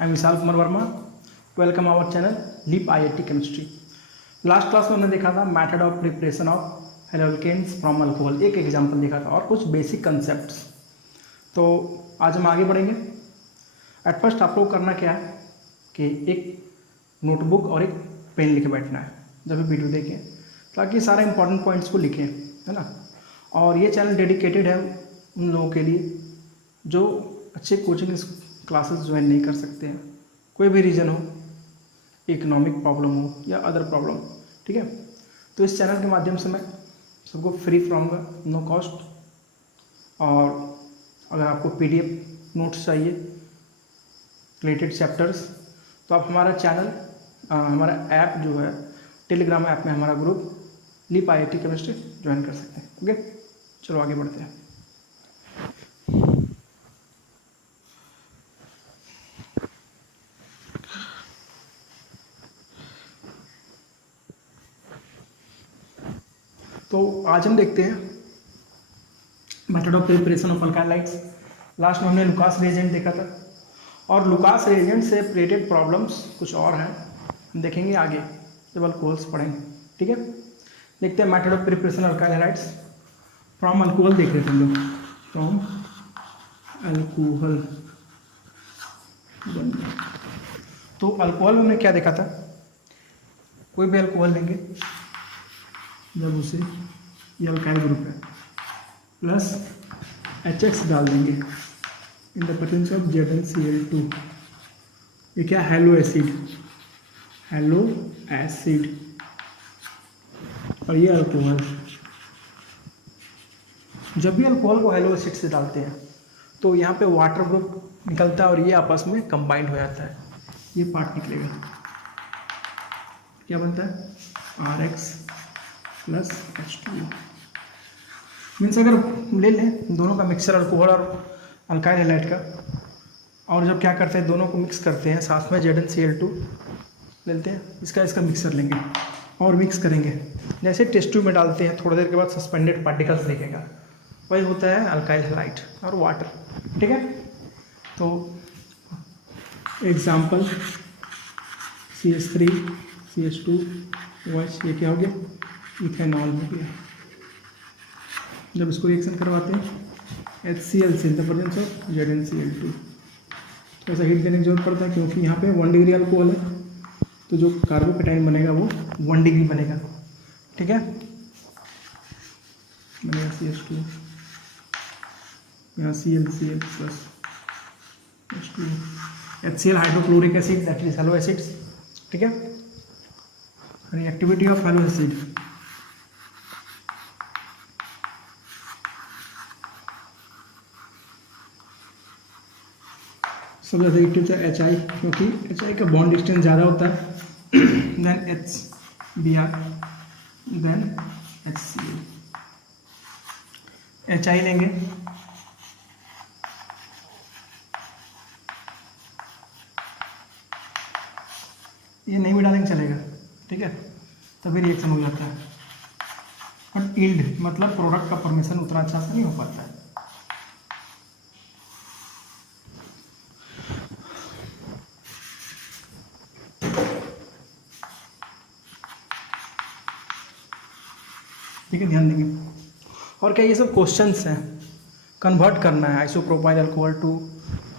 I am Vishal Kumar Verma. Welcome our channel leap IIT chemistry. Last class में हमने देखा था method of preparation of haloalkanes from alcohol, एक example देखा था और कुछ बेसिक कंसेप्ट्स। तो आज हम आगे बढ़ेंगे। एट फर्स्ट आप लोग करना क्या है कि एक नोटबुक और एक पेन लेके बैठना है जब भी वीडियो देखें, ताकि सारे इंपॉर्टेंट पॉइंट्स को लिखें, है ना। और ये चैनल डेडिकेटेड है उन लोगों के लिए जो अच्छे कोचिंग क्लासेस ज्वाइन नहीं कर सकते हैं, कोई भी रीज़न हो, इकोनॉमिक प्रॉब्लम हो या अदर प्रॉब्लम, ठीक है। तो इस चैनल के माध्यम से मैं सबको फ्री फ्रॉम नो कॉस्ट, और अगर आपको पीडीएफ नोट्स चाहिए रिलेटेड चैप्टर्स, तो आप हमारा चैनल हमारा ऐप जो है टेलीग्राम ऐप में हमारा group leap IIT chemistry join कर सकते हैं। ओके, चलो आगे बढ़ते हैं। तो आज हम देखते हैं method of preparation of alkyl halides. Last में हमने लुकास रिएजेंट देखा था, और लुकास रिएजेंट से रिलेटेड प्रॉब्लम्स कुछ और हैं, हम देखेंगे आगे जब अल्कोहल्स पढ़ेंगे, ठीक है। देखते हैं method of preparation alkyl halides from alcohol. देख रहे थे हम लोग फ्रॉम अल्कोहल। तो अल्कोहल में हमने क्या देखा था, कोई भी अल्कोहल लेंगे जब उसे, ये अल्काइल ग्रुप है, प्लस HX डाल देंगे in the presence of ZnCl2। ये क्या, हेलो एसिड, हेलो एसिड, और ये अल्कोहल। जब भी अल्कोहल को हेलो एसिड से डालते हैं तो यहाँ पे वाटर ग्रुप निकलता है और ये आपस में कंबाइंड हो जाता है, ये पार्ट निकलेगा, क्या बनता है, RX प्लस H2O। मीन्स अगर ले लें दोनों का मिक्सचर, अल्कोहल और अल्काइल हैलाइड का, और जब क्या करते हैं दोनों को मिक्स करते हैं, साथ में ZnCl2 लेते हैं, इसका मिक्सर लेंगे और मिक्स करेंगे, जैसे टेस्ट ट्यूब में डालते हैं, थोड़ी देर के बाद सस्पेंडेड पार्टिकल्स दिखेगा, वही होता है अल्काइल हैलाइड और वाटर, ठीक है। तो एग्जाम्पल CH3 CH2 OH, ये क्या हो गया, इथेनॉल हो गया। जब इसको रिएक्शन करवाते हैं HCl से in the presence of ZnCl2, तो ऐसा हीट देने की जरूरत पड़ता है, क्योंकि यहाँ पे 1 डिग्री अल्कोहल है, तो जो कार्बोकेटाइन बनेगा वो 1 डिग्री बनेगा, ठीक है। बनेगा CH2, यहाँ ClCl plus H2, HCl hydrochloric acid, that is halo acids, ठीक है। रिएक्टिविटी ऑफ हेलो एसिड, सबसे रिएक्टिव है HI, क्योंकि HI का बॉन्ड डिस्टेंस ज़्यादा होता है then HBr then HCl। HI लेंगे, ये नहीं भी डालेंगे चलेगा, ठीक है, तभी रिएक्शन हो जाता है, बट यील्ड मतलब प्रोडक्ट का फॉर्मेशन उतना अच्छा से नहीं हो पाता है। ठीक है, ध्यान देंगे। और क्या, ये सब क्वेश्चंस हैं, कन्वर्ट करना है isopropyl alcohol to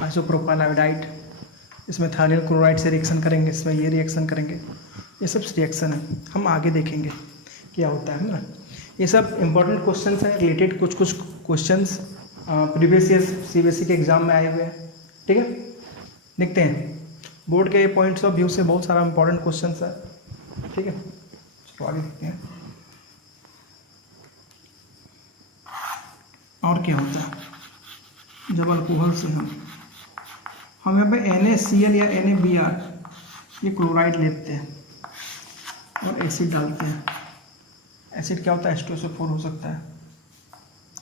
isopropyl iodide, इसमें थायनिल क्लोराइड से रिएक्शन करेंगे, इसमें ये रिएक्शन करेंगे, ये सब रिएक्शन है, हम आगे देखेंगे क्या होता है ना। ये सब इंपॉर्टेंट क्वेश्चंस हैं, रिलेटेड कुछ क्वेश्चंस प्रीवियस ईयर CBSE के एग्जाम में आए हुए हैं, ठीक है। देखते हैं बोर्ड के पॉइंट्स ऑफ व्यू से बहुत सारा इंपॉर्टेंट क्वेश्चंस है, ठीक है। चलो आगे देखते हैं और क्या होता है जब अल्कोहल से हम यहाँ पे NaCl या NaBr, ये क्लोराइड लेते हैं और एसिड डालते हैं। एसिड क्या होता है, H2SO4 हो सकता है,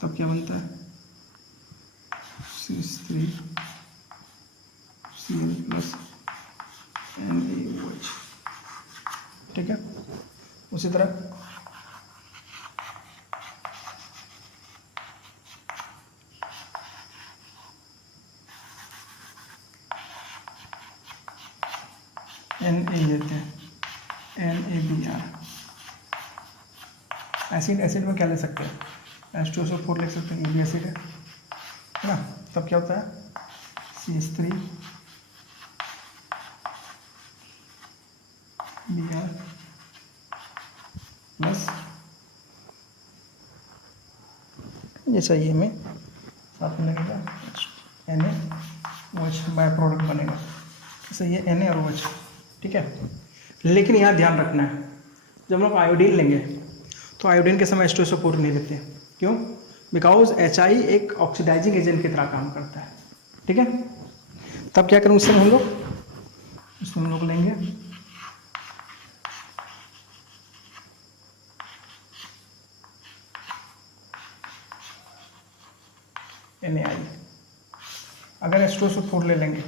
तब क्या बनता है, CH3 Cl प्लस NaOH, ठीक है। उसी तरह Na लेते हैं, NaBr। एसिड, एसिड में क्या ले सकते हैं, H2SO4 लिख सकते हैं, ये भी एसिड है ना। तब क्या होता है CH3 Br प्लस ये चाहिए हमें, साथ में लगेगा NaOH, बाय प्रोडक्ट बनेगा। जैसे ये Na और OH, ठीक है। लेकिन यहाँ ध्यान रखना है, जब हम लोग आयोडीन लेंगे तो आयोडीन के समय H2SO4 नहीं लेते। क्यों? बिकॉज HI एक ऑक्सीडाइजिंग एजेंट की तरह काम करता है, ठीक है। तब क्या करें उससे हम लोग, उसमें हम लोग लेंगे NaI। अगर H2SO4 ले लेंगे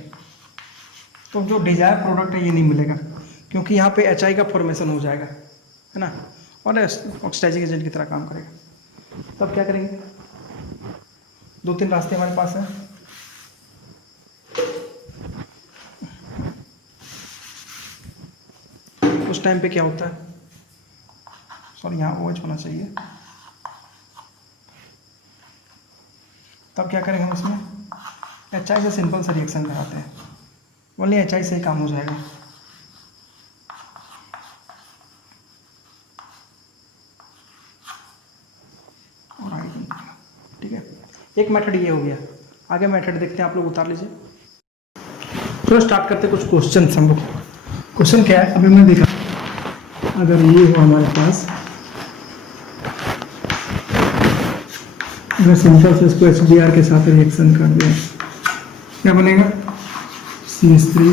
तो जो डिजायर प्रोडक्ट है ये नहीं मिलेगा, क्योंकि यहाँ पे HI का फॉर्मेशन हो जाएगा, है ना, और ऑक्सीडाइजिंग एजेंट की तरह काम करेगा। तब क्या करेंगे, दो तीन रास्ते हमारे पास हैं। उस टाइम पे क्या होता है, सॉरी यहाँ OH होना चाहिए। तब क्या करेंगे हम इसमें HI से सिंपल सा रिएक्शन लगाते हैं, ओनली HI से ही काम हो जाएगा। और आगे बन, ठीक है। एक मेथड ये हो गया, आगे मेथड देखते हैं, आप लोग उतार लीजिए। तो स्टार्ट करते कुछ क्वेश्चन हम लोग। क्वेश्चन क्या है, अभी मैं देखा, अगर ये हो हमारे पास, अगर सिंपल से इसको HBr के साथ रिएक्शन कर दिया, क्या बनेगा CH3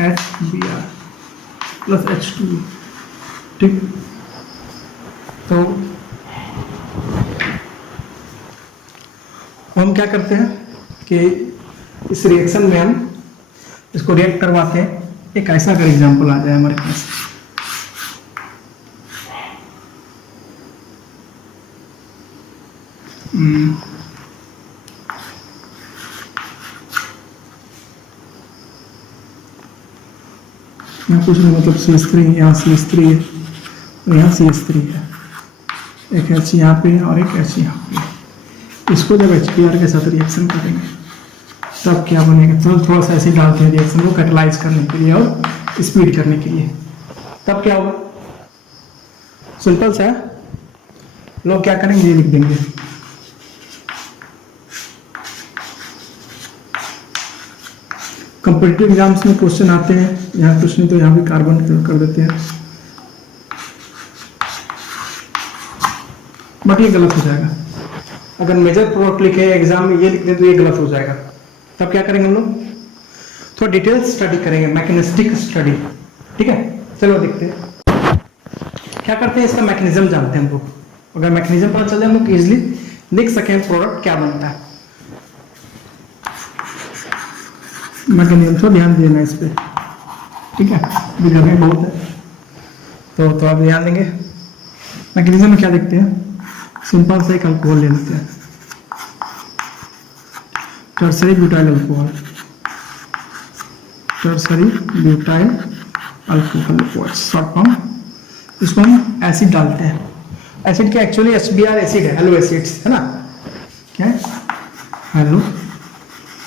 HBr प्लस H2, ठीक। तो हम क्या करते हैं कि इस रिएक्शन में हम इसको रिएक्ट करवाते हैं। एक ऐसा अगर एग्जांपल आ जाए हमारे पास, यहाँ कुछ नहीं, मतलब CH3, यहाँ CH3 है और यहाँ CH3 है, एक H यहाँ पे और एक H यहाँ पे। इसको जब HBr के साथ रिएक्शन करेंगे तब क्या बनेगा, तो थोड़ा सा ऐसे डालते हैं रिएक्शन को कैटलाइज करने के लिए और स्पीड करने के लिए। तब क्या होगा, सिंपल सा है, लोग क्या करेंगे ये लिख देंगे, कॉम्पिटिटिव एग्जाम्स में क्वेश्चन आते हैं, यहाँ कुछ नहीं तो यहाँ भी कार्बन कर देते हैं, बट ये गलत हो जाएगा। अगर मेजर प्रोडक्ट लिखे एग्जाम में ये लिख दें तो ये गलत हो जाएगा। तब क्या करेंगे हम लोग, थोड़ा डिटेल स्टडी करेंगे, मैकेनिस्टिक स्टडी, ठीक है। चलो देखते हैं क्या करते हैं, इसका मैकेनिज्म जानते हैं हम लोग। अगर मैकेनिज्म पता चल जाए हम लोग इजिली लिख सकें प्रोडक्ट क्या बनता है। मैकेनिज्म थोड़ा ध्यान देना इस पर, ठीक है, जगह बहुत है तो आप ध्यान देंगे। मैकेनिज्म में क्या देखते हैं, सिंपल से एक अल्कोहल ले लेते हैं, tertiary butyl alcohol, tertiary butyl alcohol short form. इसको हम एसिड डालते हैं, एसिड क्या एक्चुअली HBr एसिड है, हेलो एसिड्स है ना, क्या है हेलो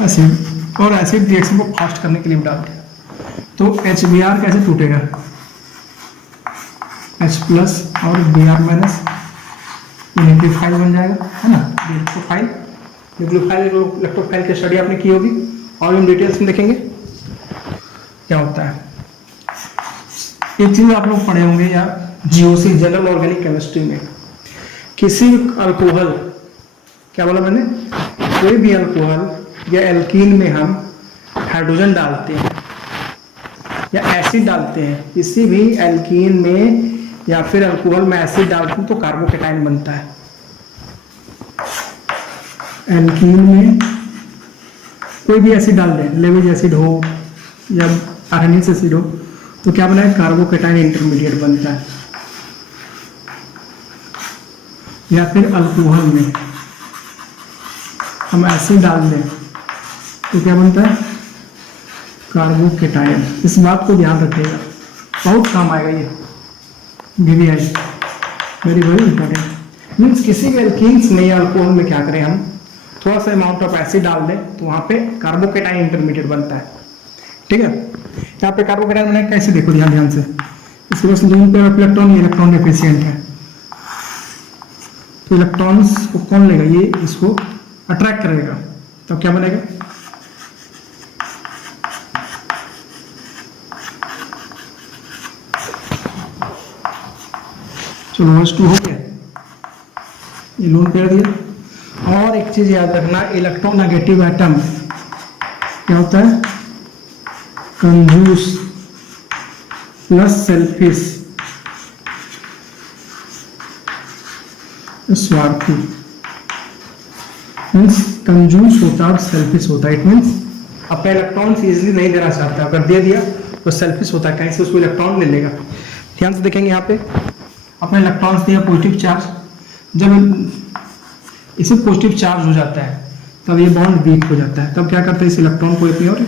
एसिड, और एसिड रिएक्शन को फास्ट करने के लिए डालते हैं। तो HBr कैसे टूटेगा, H प्लस और Br माइनस, न्यूक्लियोफाइल बन जाएगा, है ना, इलेक्ट्रोफाइल। इलेक्ट्रोफाइल की स्टडी आपने की होगी और इन डिटेल्स में देखेंगे क्या होता है। एक चीज आप लोग पढ़े होंगे या GOC जनरल ऑर्गेनिक केमिस्ट्री में, किसी अल्कोहल, क्या बोला मैंने, कोई भी अल्कोहल या एल्कीन में हम हाइड्रोजन डालते हैं या एसिड डालते हैं, किसी भी एल्कीन में या फिर अल्कोहल में एसिड डालते हैं तो कार्बोकेटाइन बनता है। एल्कीन में कोई भी एसिड डाल दें, लेविज एसिड हो या आर्सेनिक एसिड हो, तो क्या बना है, कार्बोकेटाइन इंटरमीडिएट बनता है। या फिर अल्कोहल में हम एसिड डाल दें तो क्या बनता है, कार्बोकेटायन, इस बात को ध्यान रखिएगा, बहुत काम आएगा ये VBI, very very important. Means किसी भी एल्कीन्स में या अल्कोहल में क्या करें हम, थोड़ा सा अमाउंट ऑफ एसिड डाल दें तो वहाँ पे कार्बोकेटाइन इंटरमीडिएट बनता है, ठीक है। यहाँ पे कार्बोकेटाइन बनेगा कैसे, देखो ध्यान से, इसके पास लोन पेयर ऑफ इलेक्ट्रॉन, ये इलेक्ट्रॉन डेफिशिएंट है, तो इलेक्ट्रॉन्स को कौन लेगा, ये इसको अट्रैक्ट करेगा, तब क्या बनेगा, चलो H2 हो गया, ये लोन पेयर दिया। और एक चीज याद रखना, इलेक्ट्रोनेगेटिव एटम क्या होता है, कंजूस प्लस सेल्फिश स्वार्थी, मीन्स कंजूस होता है और सेल्फिश होता है। इट मीन्स अपने इलेक्ट्रॉन्स इजिली नहीं देना चाहता, अगर दे दिया तो सेल्फिश होता है, कहीं से उसको इलेक्ट्रॉन ले लेगा। ध्यान से देखेंगे यहाँ पे, अपने इलेक्ट्रॉन्स दिया पॉजिटिव चार्ज, जब इसे पॉजिटिव चार्ज हो जाता है तब ये बॉन्ड वीक हो जाता है, तब क्या करता है, इस इलेक्ट्रॉन को अपनी ओर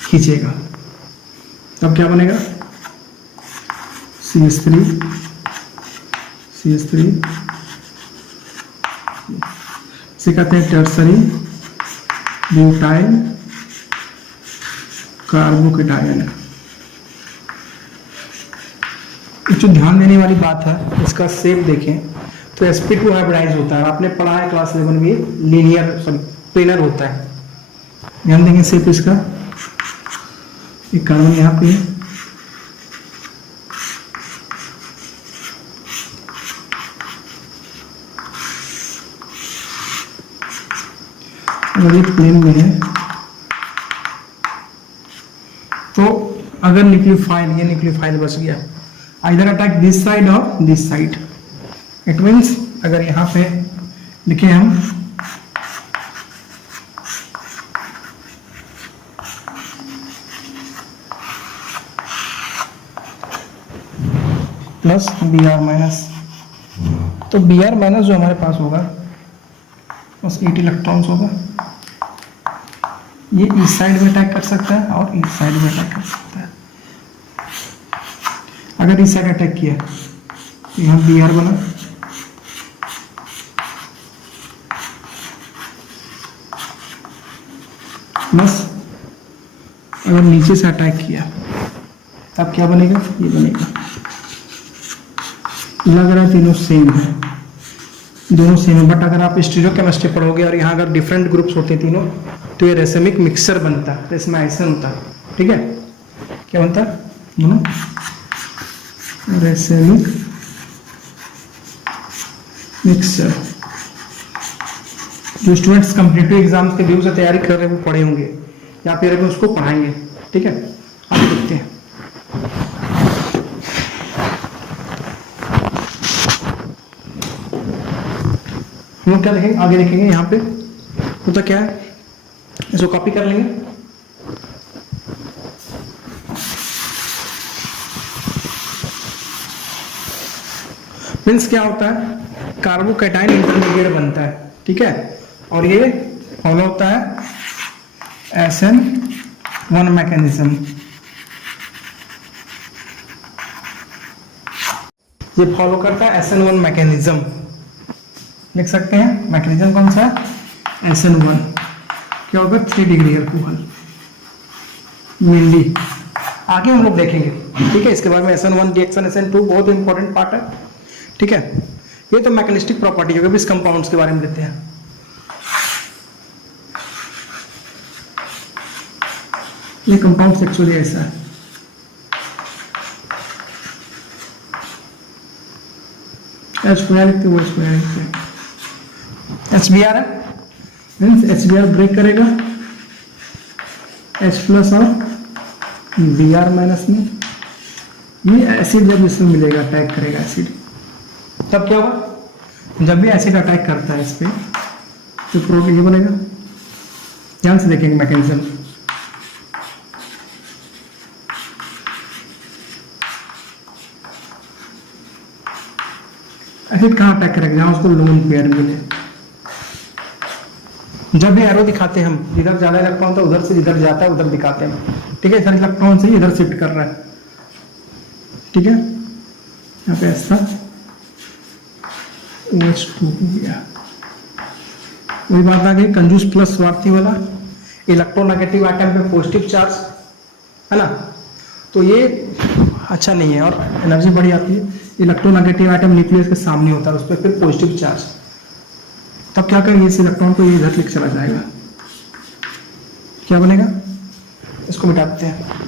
खींचेगा, तब क्या बनेगा, CH3 इसे कहते हैं टर्सरी ब्यूटाइल कार्बोकेटायन। जो ध्यान देने वाली बात है, इसका शेप देखें तो sp2 हाइब्रिडाइज होता है, आपने पढ़ा है क्लास 11 में, लीनियर सॉरी प्लेनर होता है। ध्यान देंगे शेप इसका, एक कार्बन यहाँ पे है, अगर ये प्लेन में है तो अगर न्यूक्लियोफाइल, ये न्यूक्लियोफाइल बच गया, आइदर अटैक दिस साइड और दिस साइड। इट मीन्स अगर यहाँ पे लिखे हम प्लस Br माइनस, तो Br माइनस जो हमारे पास होगा बस 8 इलेक्ट्रॉन्स होगा, ये इस साइड में अटैक कर सकता है और इस साइड में अटैक कर सकता है। अगर इस साइड अटैक किया तो यहाँ Br बना, प्लस अगर नीचे से अटैक किया तब क्या बनेगा, ये बनेगा। लग रहा है तीनों सेम है, दोनों सेम है, बट अगर आप स्टीरियोकेमिस्ट्री पढ़ोगे और यहाँ अगर डिफरेंट ग्रुप्स होते तीनों तो ये रेसेमिक मिक्सर बनता है, तो इसमें आइसन होता है, ठीक है। क्या बनता है दोनों, रेसेमिक मिक्सर। जो स्टूडेंट्स कॉम्पिटिटिव एग्जाम्स के व्यू से तैयारी कर रहे हैं वो पढ़े होंगे या फिर अभी उसको पढ़ाएंगे, ठीक है। आगे देखते हैं, हम लोग क्या देखेंगे, आगे देखेंगे यहाँ पे होता क्या है, इसको कॉपी कर लेंगे। मीन्स क्या होता है, कार्बोकेटाइन इंटरमीडिएट बनता है, ठीक है, और ये फॉलो होता है SN1 मैकेनिज्म। ये फॉलो करता है SN1 मैकेनिज्म, लिख सकते हैं मैकेनिज्म कौन सा है, SN1। क्या होगा, 3 डिग्री अल्कोहल मेनली, आगे हम लोग देखेंगे, ठीक है। इसके बाद में SN1 रिएक्शन SN2 बहुत इंपॉर्टेंट पार्ट है, ठीक है। ये तो मैकेनिस्टिक प्रॉपर्टी है, इस कंपाउंड्स के बारे में लेते हैं। ये कंपाउंड एक्चुअली ऐसा है, H2 लिखते वो H2 लिखते, HBr है, मीन्स HBr ब्रेक करेगा H प्लस और Br माइनस में, ये एसिड जब इसमें मिलेगा अटैक करेगा एसिड, तब क्या होगा, जब भी एसिड अटैक करता है इस पे तो प्रोटीन ये बनेगा। ध्यान से देखेंगे मैकेनिज्म, एसिड कहाँ अटैक करेगा, जहां उसको लोन पेयर मिले। जब भी एरो दिखाते हैं हम, जिधर ज्यादा इलेक्ट्रॉन था उधर से जिधर जाता है उधर दिखाते हैं, ठीक है, इधर इलेक्ट्रॉन से इधर शिफ्ट कर रहा है। ठीक है, यहाँ पे ऐसा OH2 हो गया। वही बात आ गई कंजूस प्लस स्वार्थी वाला, इलेक्ट्रोनेगेटिव आइटम पे पॉजिटिव चार्ज है ना, तो ये अच्छा नहीं है और एनर्जी बढ़ी आती है। इलेक्ट्रोनेगेटिव आइटम न्यूक्लियस के सामने होता है, उस पर फिर पॉजिटिव चार्ज, तब क्या करेंगे, इस इलेक्ट्रॉन को ये इधर लेके चला जाएगा, क्या बनेगा, इसको मिटा देते हैं।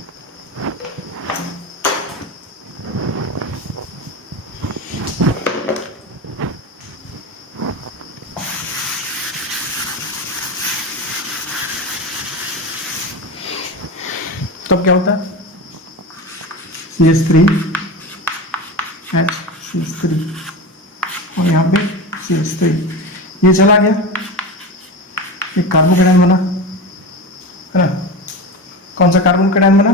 तब क्या होता है, CH3 CH3 और यहाँ पे CH3, ये चला गया, एक कार्बोकेटायन बना है ना। कौन सा कार्बोकेटायन बना,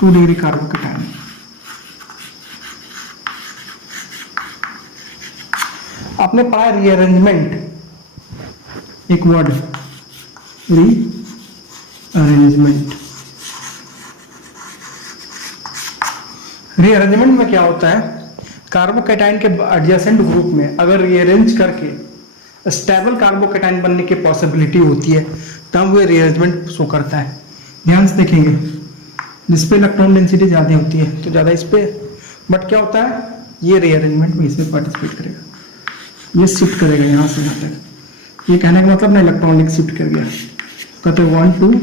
2 डिग्री कार्बोकेटायन। आपने पढ़ा रीअरेंजमेंट, एक वर्ड रीअरेंजमेंट। रीअरेंजमेंट में क्या होता है, कार्बोकेटायन के एडजेसेंट ग्रुप में अगर रीअरेंज करके स्टेबल कार्बोकेटायन बनने की पॉसिबिलिटी होती है तब वो रीअरेंजमेंट शो करता है। ध्यान से देखेंगे, जिस पे इलेक्ट्रॉन डेंसिटी ज़्यादा होती है तो ज़्यादा इस पे, बट क्या होता है, ये रीअरेंजमेंट में इसमें पार्टिसिपेट करेगा, ये शिफ्ट करेगा यहाँ से यहाँ तक। ये कहने का मतलब ना इलेक्ट्रॉनिक शिफ्ट कर गया, कहते 1 2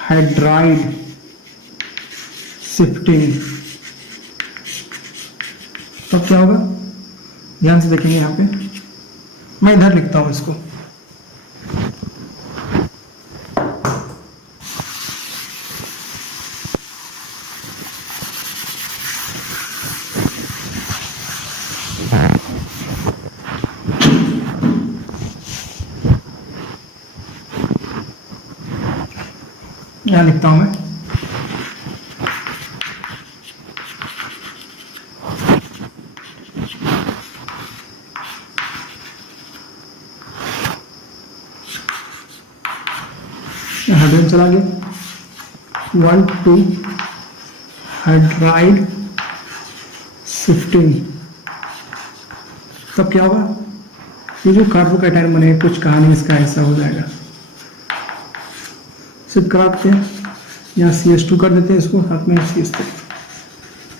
हाइड्राइड शिफ्टिंग। तब क्या होगा, ध्यान से देखेंगे, यहाँ पे मैं इधर लिखता हूं इसको, यहाँ लिखता हूं मैं, हाइड्रोजन चला गया, 1 2 हाइड्राइड शिफ्टिंग। तब क्या होगा, ये जो कार्बोकेटायन बने, कुछ कहानी इसका ऐसा हो जाएगा, शिफ्ट कराते हैं, यहाँ CH2 कर देते हैं इसको, साथ में CH3।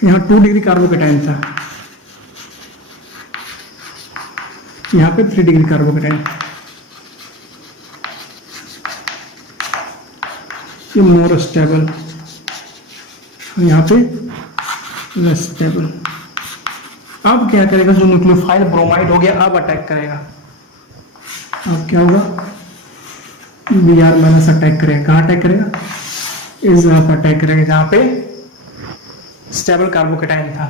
यहाँ 2 डिग्री कार्बोकेटायन था, यहाँ पे 3 डिग्री कार्बोकेटायन, ये मोर स्टेबल, यहाँ पे लेस स्टेबल। अब क्या करेगा, जो न्यूक्लियोफाइल ब्रोमाइड हो गया अब अटैक करेगा। अब क्या होगा, Br- अटैक करेगा, कहाँ अटैक करेगा, इस जगह पर अटैक करेगा जहाँ पे स्टेबल कार्बोकेटायन था।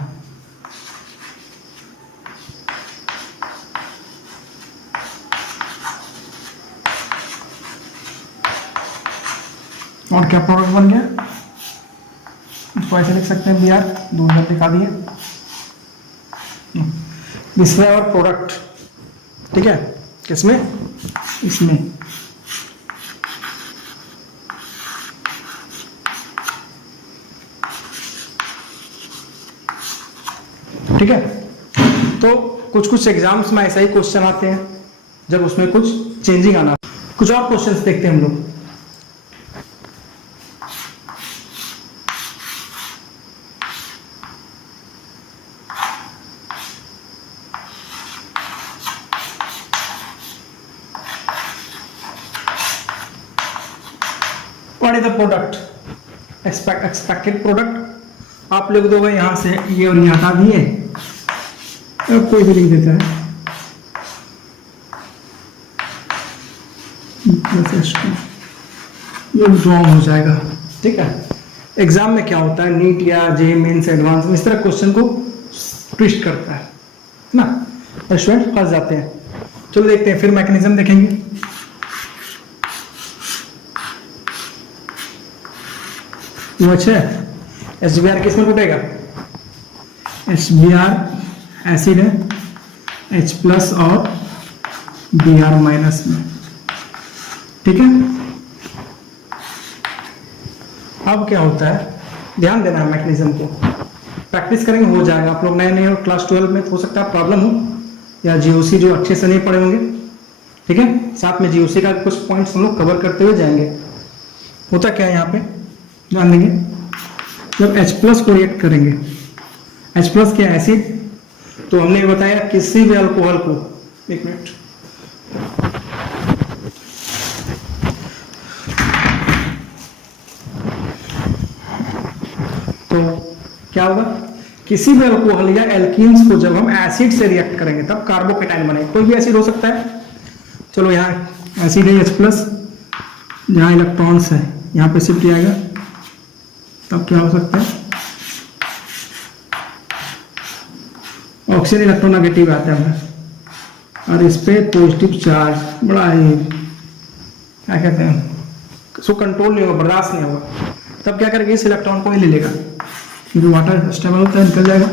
और क्या प्रोडक्ट बन गया, इसको ऐसे लिख सकते हैं, Br 2 जब दिखा दिए, दूसरा और प्रोडक्ट, ठीक है, किसमें, इसमें। ठीक है, तो कुछ कुछ एग्जाम्स में ऐसा ही क्वेश्चन आते हैं जब उसमें कुछ चेंजिंग आना। कुछ और क्वेश्चंस देखते हैं हम लोग। What is the product, expected product आप लिख दोगे यहां से, ये और ये हटा दिए, कोई भी लिख देता है, ये ड्रॉ हो जाएगा। ठीक है, एग्जाम में क्या होता है, नीट या जे मेंस एडवांस इस तरह क्वेश्चन को ट्विस्ट करता है ना, स्टूडेंट फंस जाते हैं। चलो देखते हैं, फिर मैकेनिज्म देखेंगे। वो अच्छा है, HBr किस में टूटेगा, HBr एसिड है, H+ और Br- में। ठीक है, अब क्या होता है, ध्यान देना है मैकेनिज्म को, प्रैक्टिस करेंगे हो जाएगा। आप लोग नए नए हो क्लास 12 में, तो हो सकता है प्रॉब्लम हो या जीओसी जो अच्छे से नहीं पढ़े होंगे, ठीक है। साथ में जीओसी का कुछ पॉइंट्स हम लोग कवर करते हुए जाएंगे। होता क्या है यहाँ पे, ध्यान देंगे, जब H+ को रिएक्ट करेंगे, H+ क्या एसिड, तो हमने बताया किसी भी अल्कोहल को, एक मिनट, तो क्या होगा, किसी भी अल्कोहल या एल्कीन्स को जब हम एसिड से रिएक्ट करेंगे तब कार्बोकेटाइन बनेगा। कोई भी एसिड हो सकता है, चलो यहाँ एसिड है H+, जहाँ इलेक्ट्रॉन्स है यहाँ पे शिफ्ट आएगा, तब क्या हो सकता है, ऑक्सीजन इलेक्ट्रोनेगेटिव आता है और इस पे पॉजिटिव चार्ज, बड़ा ही क्या कहते हैं, उसको कंट्रोल नहीं होगा, बर्दाश्त नहीं होगा, तब क्या करेगा, इस इलेक्ट्रॉन को ही ले लेगा, क्योंकि वाटर स्टेबल होता है, निकल जाएगा,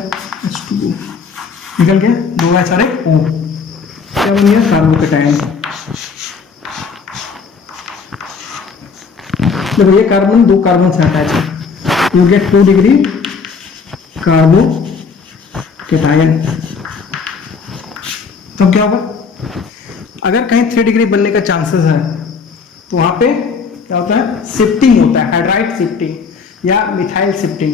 H2O निकल गया, 2H और एक O, क्या बन गया, कार्बोकेटाइन। देखो ये कार्बन दो कार्बन से अटैच है, यू गेट 2 डिग्री कार्बोकेटाइन। तब क्या होगा, अगर कहीं 3 डिग्री बनने का चांसेस है तो वहां पे क्या होता है, शिफ्टिंग होता है, हाइड्राइड शिफ्टिंग या मिथाइल शिफ्टिंग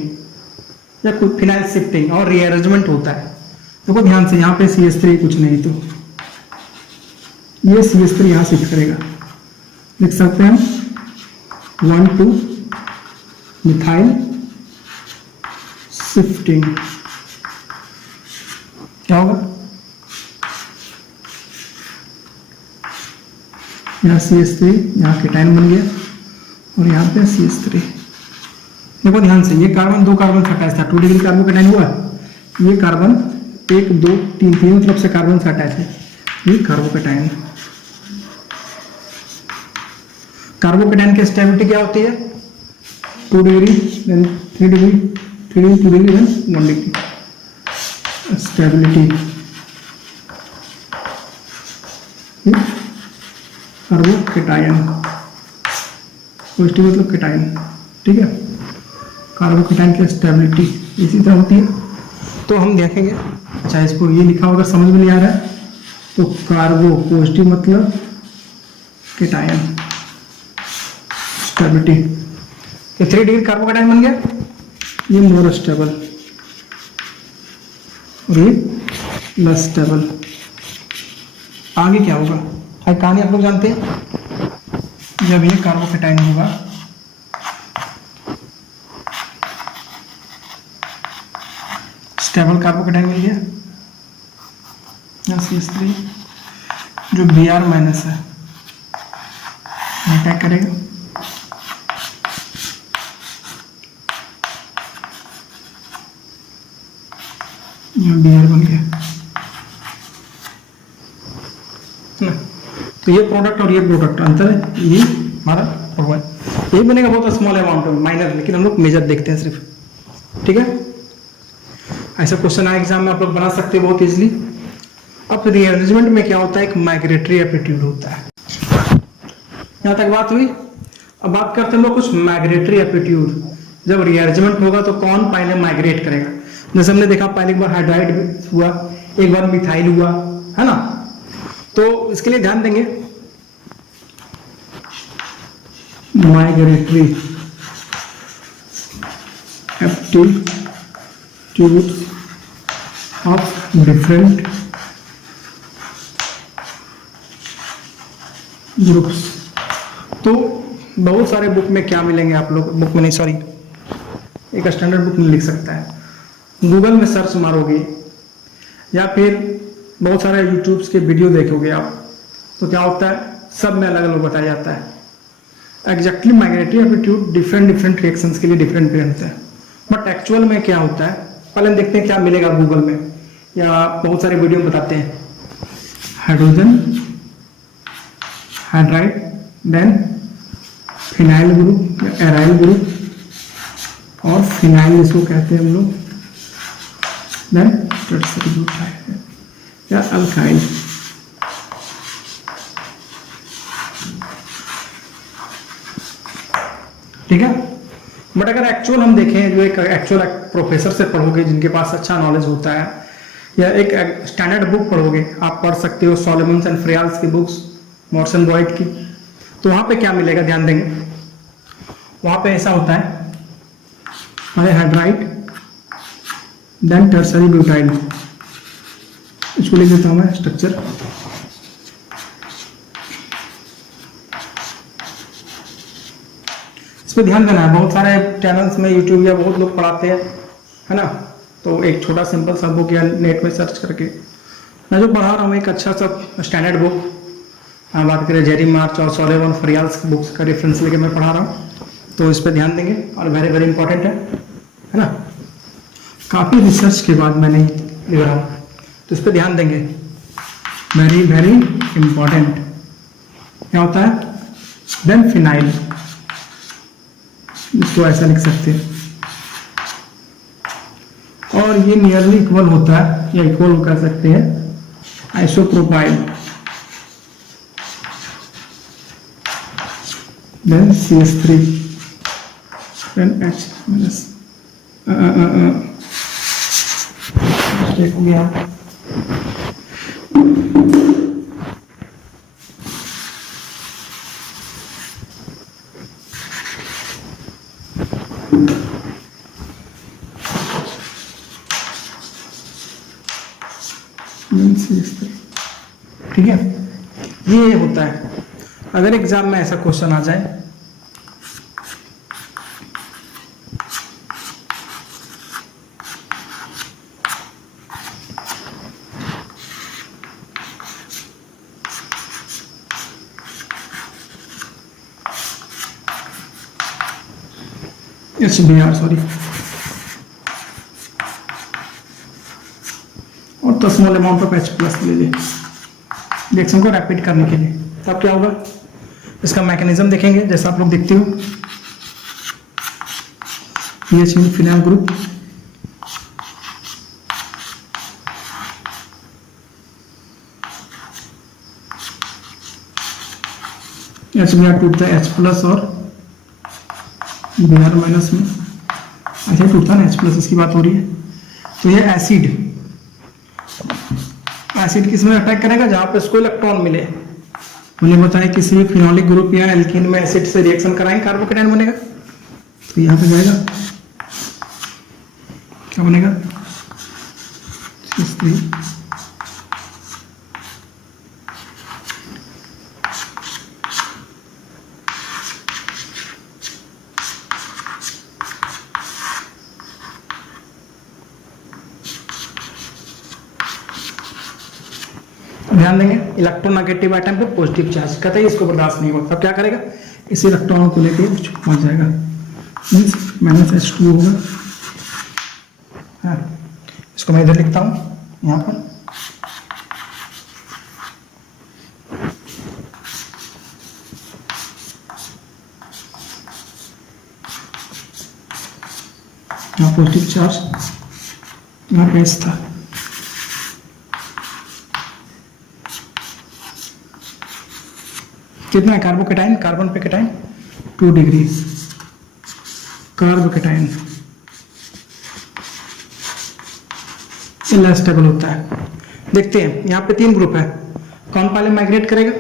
या कुछ फिनाइल शिफ्टिंग और रीअरेंजमेंट होता है। देखो ध्यान से, यहाँ पे CH3 कुछ नहीं, तो ये CH3 यहाँ शिफ्ट करेगा, लिख सकते हैं 1,2 मिथाइल शिफ्टिंग। क्या होगा, यहाँ CH3, यहाँ केटाइन बन गया और यहाँ पे CH3। देखो ध्यान से, ये कार्बन दो कार्बन से अटैच था, 2 डिग्री कार्बोकेटाइन हुआ, ये कार्बन 1 2 3 तीनों तरफ से कार्बन से अटैच है, ये कार्बोकेटाइन। कार्बोकेटाइन की स्टेबिलिटी क्या होती है, 2 degree then 3 degree 3 degree 2 degree then 1 degree stability. Carbocation positive मतलब केटाइन, ठीक है। कार्बोकेटाइन की स्टेबिलिटी इसी तरह होती है। तो हम देखेंगे, अच्छा इसको ये लिखा होगा, समझ में नहीं आ रहा है तो कार्बो पॉजिटिव मतलब केटाइन स्टेबिलिटी, ये 3 डिग्री कार्बोकेटाइन बन गया, ये मोर स्टेबल और ये लेस स्टेबल। आगे क्या होगा, कहानी आप लोग जानते हैं, जब ये कार्बोकेटाइन होगा स्टेबल कार्बोकेटाइन मिल गया, CH3 जो Br- है अटैक करेगा, Br बन गया ना। तो ये प्रोडक्ट और ये प्रोडक्ट अंतर है, ये हमारा प्रोडक्ट, ये बनेगा बहुत स्मॉल अमाउंट में, माइनर, लेकिन हम लोग मेजर देखते हैं सिर्फ, ठीक है। ऐसा क्वेश्चन आए एग्जाम में, आप लोग बना सकते हैं बहुत इजीली। अब रीअरेंजमेंट में क्या होता है, एक माइग्रेटरी एप्टीट्यूड होता है, यहाँ तक बात हुई। अब बात करते हैं लोग कुछ माइग्रेटरी एप्टीट्यूड, जब रीअरेंजमेंट होगा तो कौन पहले माइग्रेट करेगा। जैसे हमने देखा, पहले एक बार हाइड्राइड हुआ, एक बार मिथाइल हुआ, है ना। तो इसके लिए ध्यान देंगे, migratory aptitudes of different groups. तो बहुत सारे बुक में क्या मिलेंगे आप लोग, बुक में नहीं सॉरी, एक स्टैंडर्ड बुक में लिख सकता है, गूगल में सर्च मारोगे या फिर बहुत सारे यूट्यूब के वीडियो देखोगे आप, तो क्या होता है, सब में अलग अलग बताया जाता है। Exactly migratory aptitude different reactions के लिए डिफरेंट होता है, बट एक्चुअल में क्या होता है, पहले देखते हैं क्या मिलेगा गूगल में या बहुत सारे वीडियो बताते हैं। Hydrogen hydride, then phenyl group या एराइल ग्रुप, और फिनाइल इसको कहते हैं हम लोग, देन टर्सरी ग्रुप या अल्काइल। ठीक है, बट अगर एक्चुअल हम देखें, जो एक एक्चुअल प्रोफेसर से पढ़ोगे जिनके पास अच्छा नॉलेज होता है, या एक स्टैंडर्ड बुक पढ़ोगे, आप पढ़ सकते हो सॉलोमन एंड फ्रियाल्स की बुक्स, मॉर्सन बॉयड की, तो वहाँ पे क्या मिलेगा ध्यान देंगे, वहाँ पे ऐसा होता है हाइड्राइड देन टर्सरी ब्यूटाइल, इसको लिख देता हूँ मैं स्ट्रक्चर। इस पर ध्यान देना है, बहुत सारे चैनल्स में यूट्यूब या बहुत लोग पढ़ाते हैं, है ना, तो एक छोटा सिंपल सा बुक या नेट में सर्च करके, मैं जो पढ़ा रहा हूँ एक अच्छा सा स्टैंडर्ड बुक, बात करें जेरी मार्च और सॉलोमन फ्रियाल्स बुक्स का रेफरेंस लेके मैं पढ़ा रहा हूँ, तो इस पर ध्यान देंगे और वेरी वेरी इंपॉर्टेंट है ना, काफ़ी रिसर्च के बाद मैंने लिख रहा हूँ, तो इस पर ध्यान देंगे, वेरी वेरी इंपॉर्टेंट। क्या होता है, देन फिनाइल, इसको ऐसा लिख सकते हैं, और ये नियरली इक्वल होता है या इक्वल कर सकते हैं isopropyl, then CH3, then H minus, हो गया, ठीक है, ये होता है। अगर एग्जाम में ऐसा क्वेश्चन आ जाए, HBr सॉरी, और 10 मोल अमाउंट ऑफ H+ ले लीजिए रिएक्शन को रैपिड करने के लिए, तब क्या होगा, इसका मैकेनिज्म देखेंगे, जैसा आप लोग देखते हो, pH mean phenyl group, HBr टूटता है H+ और Br- में, ऐसे टूटता है ना H+, इसकी बात हो रही है, तो ये एसिड किस में अटैक करेगा, जहां पे इसको इलेक्ट्रॉन मिले, उन्हें बताया किसी भी फिनोलिक ग्रुप या एल्कीन में एसिड से रिएक्शन कराएंगे, कार्बोकेटाइन बनेगा, तो यहाँ पे जाएगा, क्या बनेगा, CH3, ध्यान देंगे, इलेक्ट्रोनेगेटिव आइटम पे पॉजिटिव चार्ज, कहते हैं इसको बर्दाश्त नहीं होगा, तब क्या करेगा, इस इलेक्ट्रॉन को लेके पहुंच जाएगा, मीन्स -H2 होगा, हाँ, इसको मैं इधर लिखता हूँ, यहाँ पर यहाँ पॉजिटिव चार्ज, यहाँ पे S था, कितना है कार्बोकेटाइन, कार्बन पे cation 2 degree, carbocation less stable होता है। देखते हैं यहाँ पे 3 ग्रुप है, कौन पहले माइग्रेट करेगा,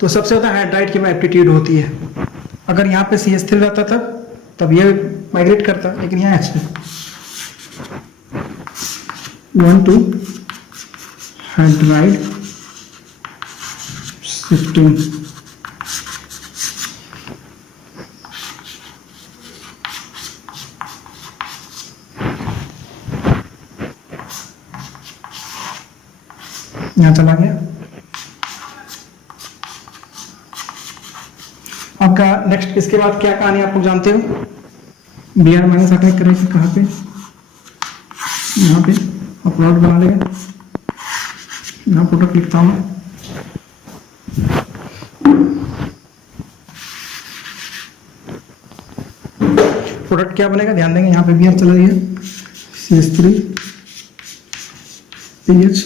तो सबसे ज्यादा हाइड्राइड की एप्टीट्यूड होती है, अगर यहाँ पे CH3 रहता तब ये माइग्रेट करता, लेकिन यहाँ H 1 2 हाइड्राइड शिफ्टिंग, यहाँ चला गया। आपका नेक्स्ट इसके बाद क्या कहानी आप लोग जानते हो, Br- अटैक करेगा कहाँ पे, यहाँ पे अपलोड बना लेगा, यहाँ प्रोडक्ट लिखता हूँ, प्रोडक्ट क्या बनेगा, ध्यान देंगे, यहाँ पे Br चला गया, CH3 PH,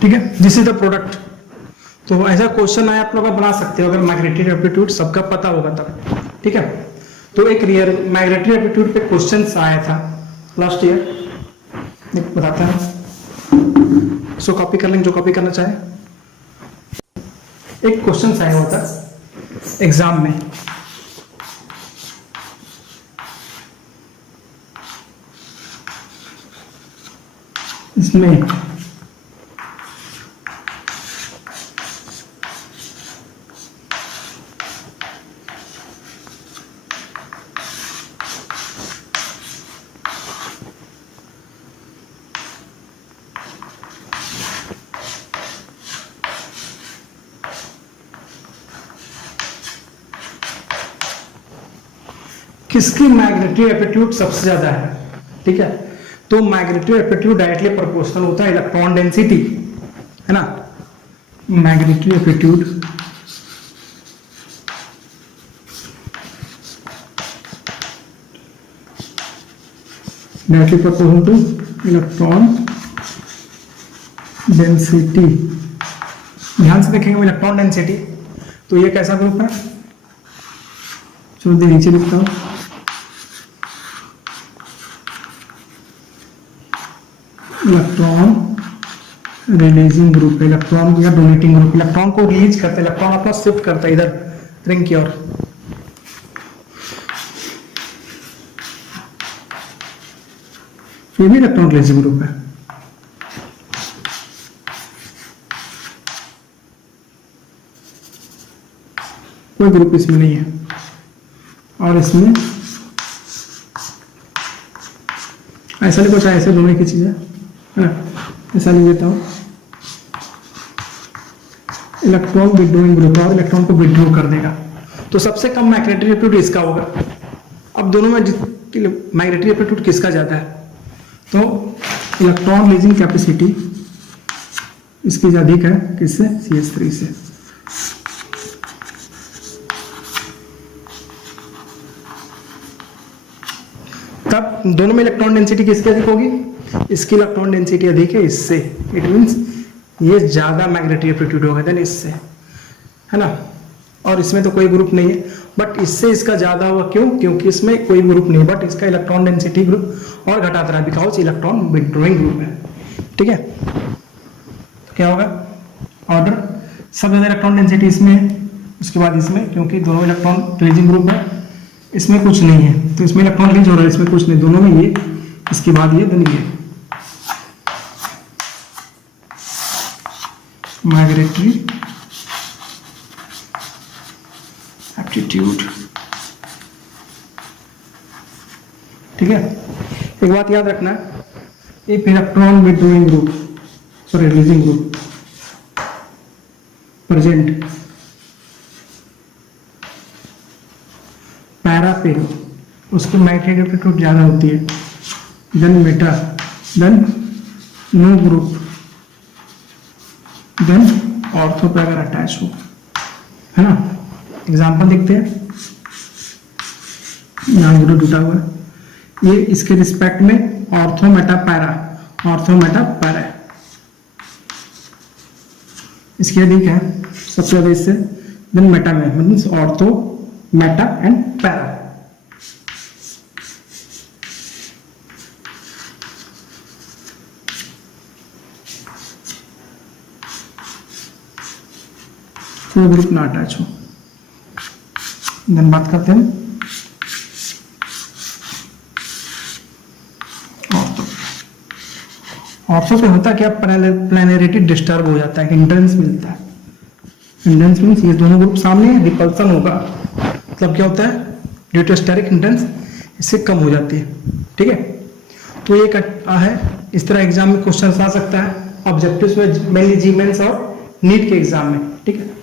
ठीक है, दिस इज द प्रोडक्ट। तो ऐसा क्वेश्चन आया आप लोग बना सकते हो अगर माइग्रेटरी एप्टीट्यूड सबका पता होगा तब। ठीक है, तो एक रियर माइग्रेटरी एप्टीट्यूड पे क्वेश्चन आया था लास्ट ईयर, बताता है, सो कॉपी कर लेंगे जो कॉपी करना चाहे। एक क्वेश्चन आया हुआ था एग्जाम में, इसमें किसकी माइग्रेटरी एप्टीट्यूड सबसे ज्यादा है। ठीक है, तो माइग्रेटरी एप्टीट्यूड डायरेक्टली प्रोपोर्शनल होता है इलेक्ट्रॉन डेंसिटी, है ना। Migratory aptitude directly proportional two electron density. ध्यान से देखेंगे इलेक्ट्रॉन डेंसिटी, तो ये कैसा ग्रुप है, चलो नीचे लिखता हूं, इलेक्ट्रॉन रिलीजिंग ग्रुप, इलेक्ट्रॉन या डोनेटिंग ग्रुप। इलेक्ट्रॉन को रिलीज करते हैं, इलेक्ट्रॉन अपना शिफ्ट करता है इधर रिंग की ओर। ये भी इलेक्ट्रॉन रिलीजिंग ग्रुप है। कोई ग्रुप इसमें नहीं है, और इसमें ऐसा लिखो, चाहे ऐसे दोनों की चीजें है, ऐसा लिख देता हूं, इलेक्ट्रॉन विड्रोइंग ग्रुप, और इलेक्ट्रॉन को विड्रो कर देगा। तो सबसे कम माइग्रेटरी एप्टीट्यूड इसका होगा। अब दोनों में माइग्रेटरी एप्टीट्यूड किसका ज्यादा है, तो इलेक्ट्रॉन रिलीजिंग कैपेसिटी इसकी अधिक है, किससे, CH3 से। तब दोनों में इलेक्ट्रॉन डेंसिटी किसकी अधिक होगी, इसकी इलेक्ट्रॉन डेंसिटी अधिक है इससे, इट मींस ये ज्यादा मैग्नेटिक एप्टीट्यूड होगा देन इससे, है ना। और इसमें तो कोई ग्रुप नहीं है, बट इससे इसका ज्यादा हुआ, क्यों, क्योंकि इसमें कोई ग्रुप नहीं, बट इसका इलेक्ट्रॉन डेंसिटी ग्रुप और घटाता रहा, बिकॉज इलेक्ट्रॉन विड्रॉइंग ग्रुप है। ठीक है, तो क्या होगा ऑर्डर, सब ज्यादा इलेक्ट्रॉन डेंसिटी इसमें है, उसके बाद इसमें, क्योंकि दोनों इलेक्ट्रॉन रिलीजिंग ग्रुप है, इसमें कुछ नहीं है, तो इसमें इलेक्ट्रॉन रिलीज हो रहा है, इसमें कुछ नहीं, दोनों में ये, इसके बाद ये, देन ये। Migratory aptitude. ठीक है, एक बात याद रखना, if electron withdrawing group, sorry releasing group present para पे, उसकी माइग्रेटरी एप्टीट्यूड ज्यादा होती है then meta, then no group, then ortho पे अगर अटैच हो, है ना। एग्जाम्पल देखते हैं, यहाँ ग्रुप जुटा हुआ है, ये इसके रिस्पेक्ट में ortho Meta para, ortho Meta para, इसकी अधिक है सबसे ज्यादा इससे, देन मेटा में, means ortho Meta and para. कोई ग्रुप ना अटैच हो। देन बात करते हैं ऑर्थो पे होता क्या, प्लैनेरिटी डिस्टर्ब हो जाता है, हिंड्रेंस मिलता है। हिंड्रेंस मीन्स ये दोनों ग्रुप सामने, रिपल्सन होगा, मतलब क्या होता है, ड्यू टू स्टेरिक हिंड्रेंस इससे कम हो जाती है। ठीक है, तो ये है, इस तरह एग्जाम में क्वेश्चन आ सकता है, ऑब्जेक्टिव्स में मेनली जी मेंस और नीट के एग्जाम में। ठीक है,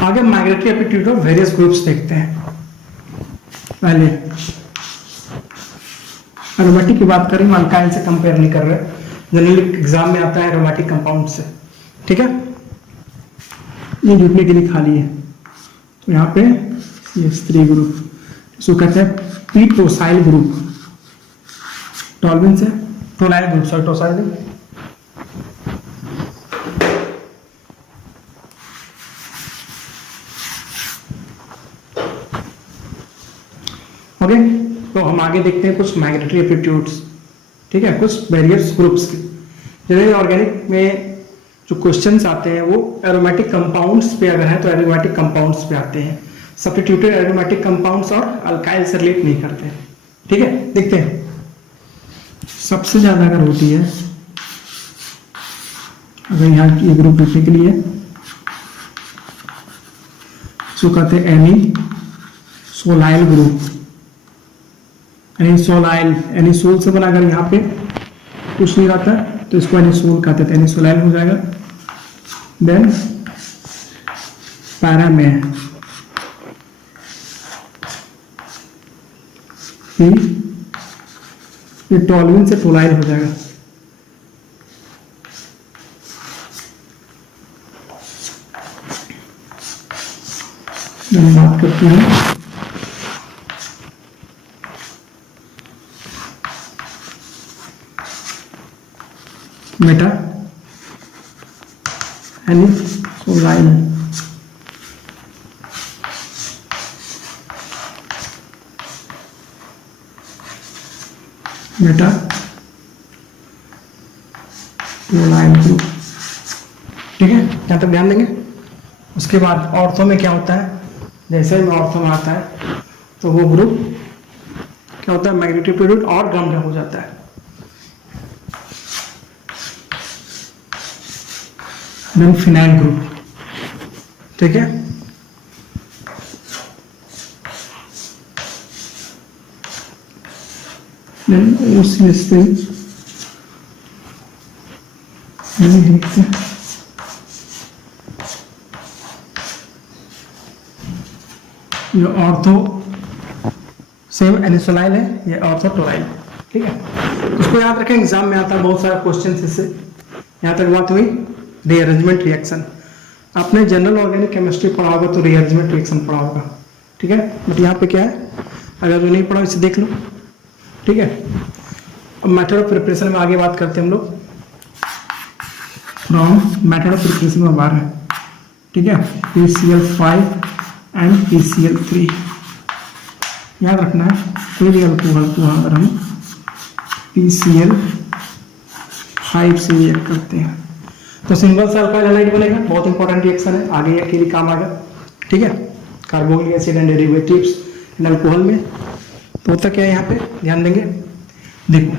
आगे migratory aptitude of various groups देखते हैं। पहले एरोमेटिक की बात करें, अल्काइल से कंपेयर नहीं कर रहे, जनरली एग्जाम में आता है एरोमेटिक कंपाउंड से। ठीक है, ये जुटने के लिए खाली है, तो यहाँ पे CH3 ग्रुप, इसको कहते हैं पी टोसाइल ग्रुप, टॉल्विन से टोनाइल ग्रुप, सॉरी टोसाइल। ओके, तो हम आगे देखते हैं कुछ माइग्रेटरी एप्टीट्यूड्स, ठीक है, कुछ वेरियस ग्रुप्स के। जैसे ऑर्गेनिक में जो क्वेश्चंस आते हैं वो एरोमेटिक कंपाउंड्स पे अगर है तो एरोमेटिक कंपाउंड्स पे आते हैं, सब्स्टिट्यूटेड एरोमेटिक कंपाउंड्स और अल्काइल से रिलेट नहीं करते हैं, ठीक है। देखते हैं सबसे ज्यादा अगर होती है, अगर यहाँ ये ग्रुप लिखने के लिए इसको कहते हैं एनिसोलाइल ग्रुप, एनिसोलाइल, एनिसोल से बना, अगर यहाँ पे कुछ नहीं रहता तो इसको एनिसोल कहते थे, एनिसोलाइल हो जाएगा। देन पैरामेन, ये टॉल्विन से टोलाइल हो जाएगा। बात करते हैं मेटा एनिसोलाइल, मेटा टोलाइल ग्रुप, ठीक है, यहाँ तक ध्यान देंगे। उसके बाद ऑर्थो में क्या होता है, जैसे ही ऑर्थो में आता है तो वो ग्रुप क्या होता है, माइग्रेटरी एप्टीट्यूड और गम्ड हो जाता है। देन फिनाइल ग्रुप, ठीक है, देन OCH3, ये ऑर्थो सेम एनिसोलाइल है, ये ऑर्थो टोलाइल, ठीक है। उसको याद रखें, एग्जाम में आता है बहुत सारा क्वेश्चन इससे। यहाँ तक बात हुई रीअरेंजमेंट रिएक्शन, आपने जनरल ऑर्गेनिक केमिस्ट्री पढ़ा होगा तो रीअरेंजमेंट रिएक्शन पढ़ा होगा, ठीक है, बट यहाँ पे क्या है, अगर जो नहीं पढ़ा इसे देख लो, ठीक है। अब मेथड ऑफ प्रिपरेशन में आगे बात करते हैं हम लोग, फ्रॉम मेथड ऑफ प्रिपरेशन में बाहर है, ठीक है, PCl5 एंड PCl3 याद रखना है। कोई भी अल्कोहल को अगर हम PCl5 से रिएक्ट करते हैं तो सिंगल से अल्काइल हैलाइड बनेगा, बहुत इंपॉर्टेंट रिएक्शन है, आगे ये अकेले काम आएगा, ठीक है। Carboxylic acid and derivatives in alcohol में तो होता क्या है, यहाँ पे ध्यान देंगे, देखो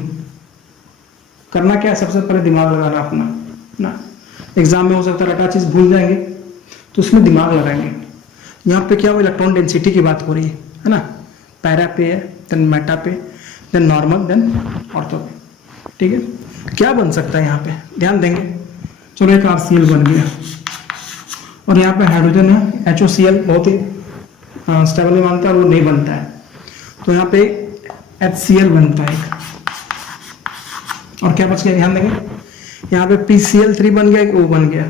करना क्या है, सबसे पहले दिमाग लगाना अपना ना। एग्जाम में हो सकता है रटा चीज भूल जाएंगे तो उसमें दिमाग लगाएंगे। यहाँ पे क्या हो, इलेक्ट्रॉन डेंसिटी की बात हो रही है ना, पैरा पे है, देन मेटा पे, देन नॉर्मल, देन ऑर्थो पे, ठीक है। क्या बन सकता है यहाँ पे, ध्यान देंगे। चलो एक RCl बन गया और यहाँ पे हाइड्रोजन है, HOCl बहुत ही स्टेबल में मानता है, वो नहीं बनता है, तो यहाँ पे HCl बनता है एक, और क्या बच गया, ध्यान देंगे, यहाँ पे PCl3 बन गया, वो बन गया,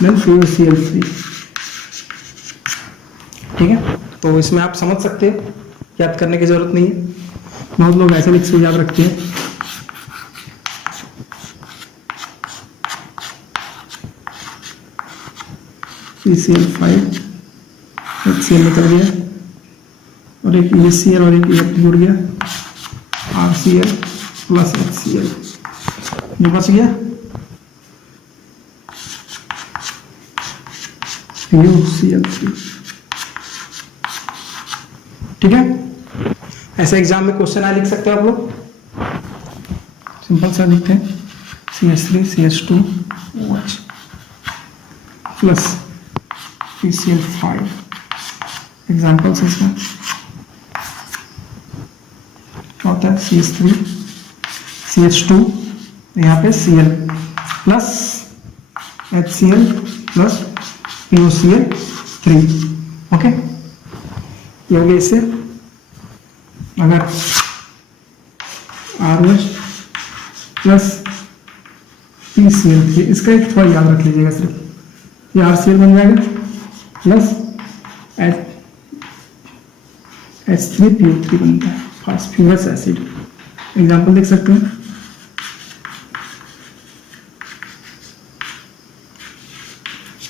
देन POCl3, ठीक है। तो इसमें आप समझ सकते हैं, याद करने की जरूरत नहीं है, बहुत लोग ऐसे लिख के याद रखते हैं। PCl5, HCl निकल गया और एक ECl और एक जुड़ गया, RCl प्लस HCl, ये बच गया POCl3, ठीक है। ऐसे एग्जाम में क्वेश्चन आ लिख सकते हो आप लोग, सिंपल सा लिखते हैं, CH3 CH2 OH plus PCl5, examples इसमें क्या होता है, CH3 CH2, यहाँ पे Cl plus HCl plus POCl3, okay. ये हो गया इससे, अगर RH प्लस PCl3, इसका एक थोड़ा याद रख लीजिएगा, सिर्फ ये RCl बन जाएगा प्लस H3PO3 बनता है, फास्फोरस एसिड। एग्जाम्पल देख सकते हैं,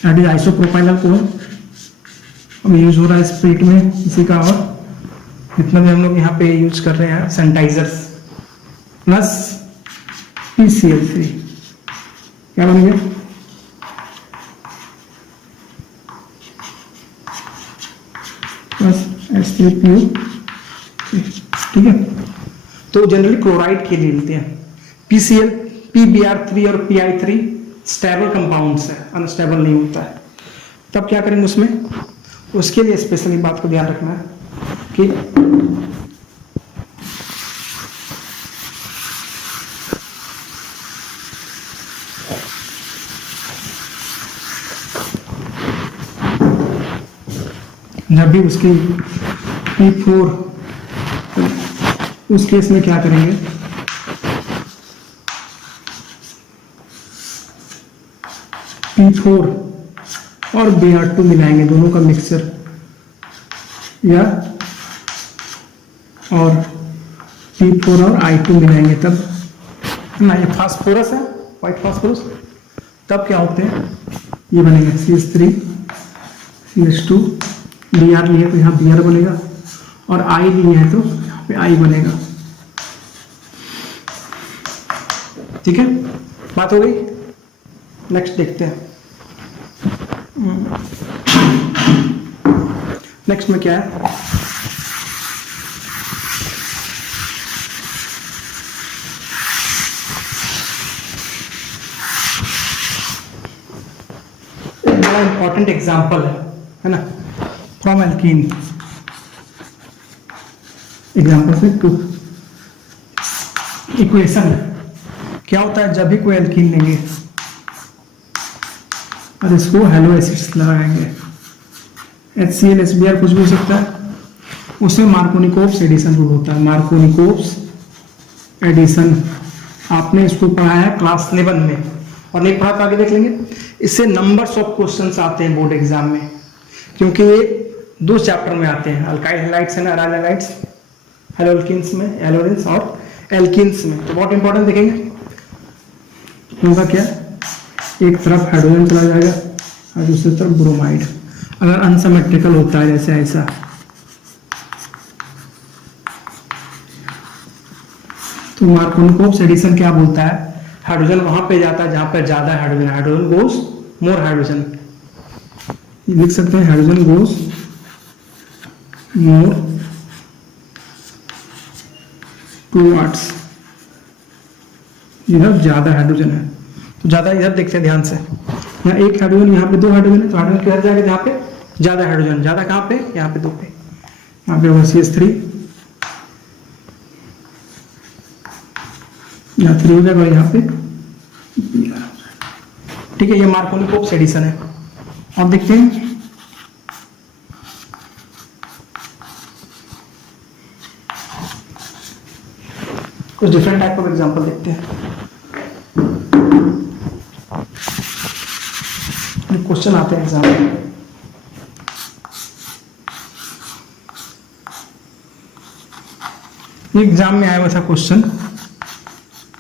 दैट इज आइसोप्रोपाइल अल्कोहल। अब यूज हो रहा है स्प्रिट में इसी का, और जितना भी हम लोग यहाँ पे यूज कर रहे हैं सैनिटाइजर्स, प्लस PCl3, क्या बन गया, प्लस H3PO। ठीक है, तो जनरली क्लोराइड के लिए लेते हैं। PCl, PBr3 और PI3 स्टेबल कंपाउंड्स है, अनस्टेबल नहीं होता है। तब क्या करेंगे उसमें, उसके लिए स्पेशली बात को ध्यान रखना है कि जब भी उसकी P4, उस केस में क्या करेंगे, P4 और Br2 मिलाएंगे, दोनों का मिक्सचर, या और P4 और I2 मिलाएंगे, तब ना, ये फास्फोरस है, व्हाइट फास्फोरस, तब क्या होते हैं, ये बनेगा CH3 CH2, Br लिए तो यहाँ Br बनेगा, और I लिए है तो यहाँ पे I बनेगा। ठीक है, बात हो गई। नेक्स्ट देखते हैं, नेक्स्ट में क्या है, एक बड़ा इंपॉर्टेंट एग्जांपल है ना, फ्रॉम एल्कीन। एग्जांपल से टू इक्वेशन क्या होता है, जब भी कोई एल्कीन लेंगे और इसको हेलो एसिड्स लगाएंगे, HCl HBr कुछ भी हो सकता है, उसमें मार्कोनिकोव्स एडिशन रूल होता है। मार्कोनिकोव्स एडिशन आपने इसको पढ़ा है क्लास 11 में, और नहीं पढ़ा तो आगे देख लेंगे। इससे नंबर्स ऑफ क्वेश्चंस आते हैं बोर्ड एग्जाम में, क्योंकि ये 2 चैप्टर में आते हैं, alkyl halides and aryl halides, haloalkanes में, एलोरेंस और एल्किन्स में। तो बहुत इंपॉर्टेंट देखेंगे, होगा क्या, एक तरफ हाइड्रोजन चला जाएगा और दूसरी तरफ ब्रोमाइड, अगर अनसिमेट्रिकल होता है जैसे ऐसा, तो मार्कोनिकोव्स एडिशन क्या बोलता है, हाइड्रोजन वहां पे जाता है जहां पे ज्यादा hydrogen, hydrogen goes more hydrogen, लिख सकते हैं हाइड्रोजन गोज मोर टूवर्ड्स, इधर ज्यादा हाइड्रोजन है तो ज्यादा इधर देखते हैं ध्यान से, यहाँ एक हाइड्रोजन, यहाँ पे 2 हाइड्रोजन है, तो हाइड्रोजन किधर जाएगा जहाँ पे ज्यादा हाइड्रोजन, ज्यादा कहाँ पे, यहाँ पे 2 पे, यहाँ पे होगा CH3, यहाँ 3 हो जाएगा, यहाँ पे। ठीक है, ये मार्कोनिकोव्स एडिशन है। अब देखते हैं कुछ डिफरेंट टाइप ऑफ एग्जांपल देखते हैं। क्वेश्चन आते हैं एग्जाम में, एग्जाम में आया हुआ था क्वेश्चन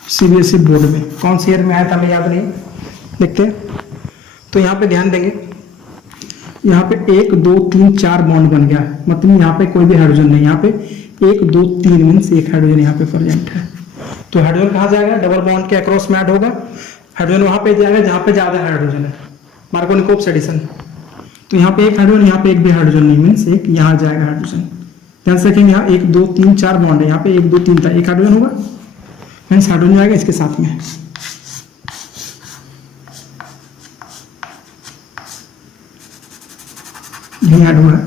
CBSE बोर्ड में, कौन सी ईयर में आया था हमें याद नहीं, देखते हैं। तो यहाँ पे ध्यान देंगे, यहाँ पे 1 2 3 4 बॉन्ड बन गया, मतलब यहाँ पे कोई भी हाइड्रोजन नहीं, यहाँ पे 1 2 3 मीन्स एक हाइड्रोजन यहाँ पे प्रेजेंट है। तो हाइड्रोजन कहाँ जाएगा, डबल बॉन्ड के अक्रॉस में ऐड होगा, हाइड्रोजन वहां पे जाएगा जहां पे ज्यादा हाइड्रोजन है, मार्कोनिकोव्स एडिशन। तो यहाँ पे एक हाइड्रोजन, यहाँ पे एक भी हाइड्रोजन नहीं, मीन्स एक यहाँ जाएगा हाइड्रोजन। ध्यान से देखेंगे, यहाँ 1 2 3 4 बॉन्ड है, यहाँ पे 1 2 3 था, एक हाइड्रोजन होगा, मीन्स हाइड्रोजन आएगा इसके साथ में। यही ऐड हुआ है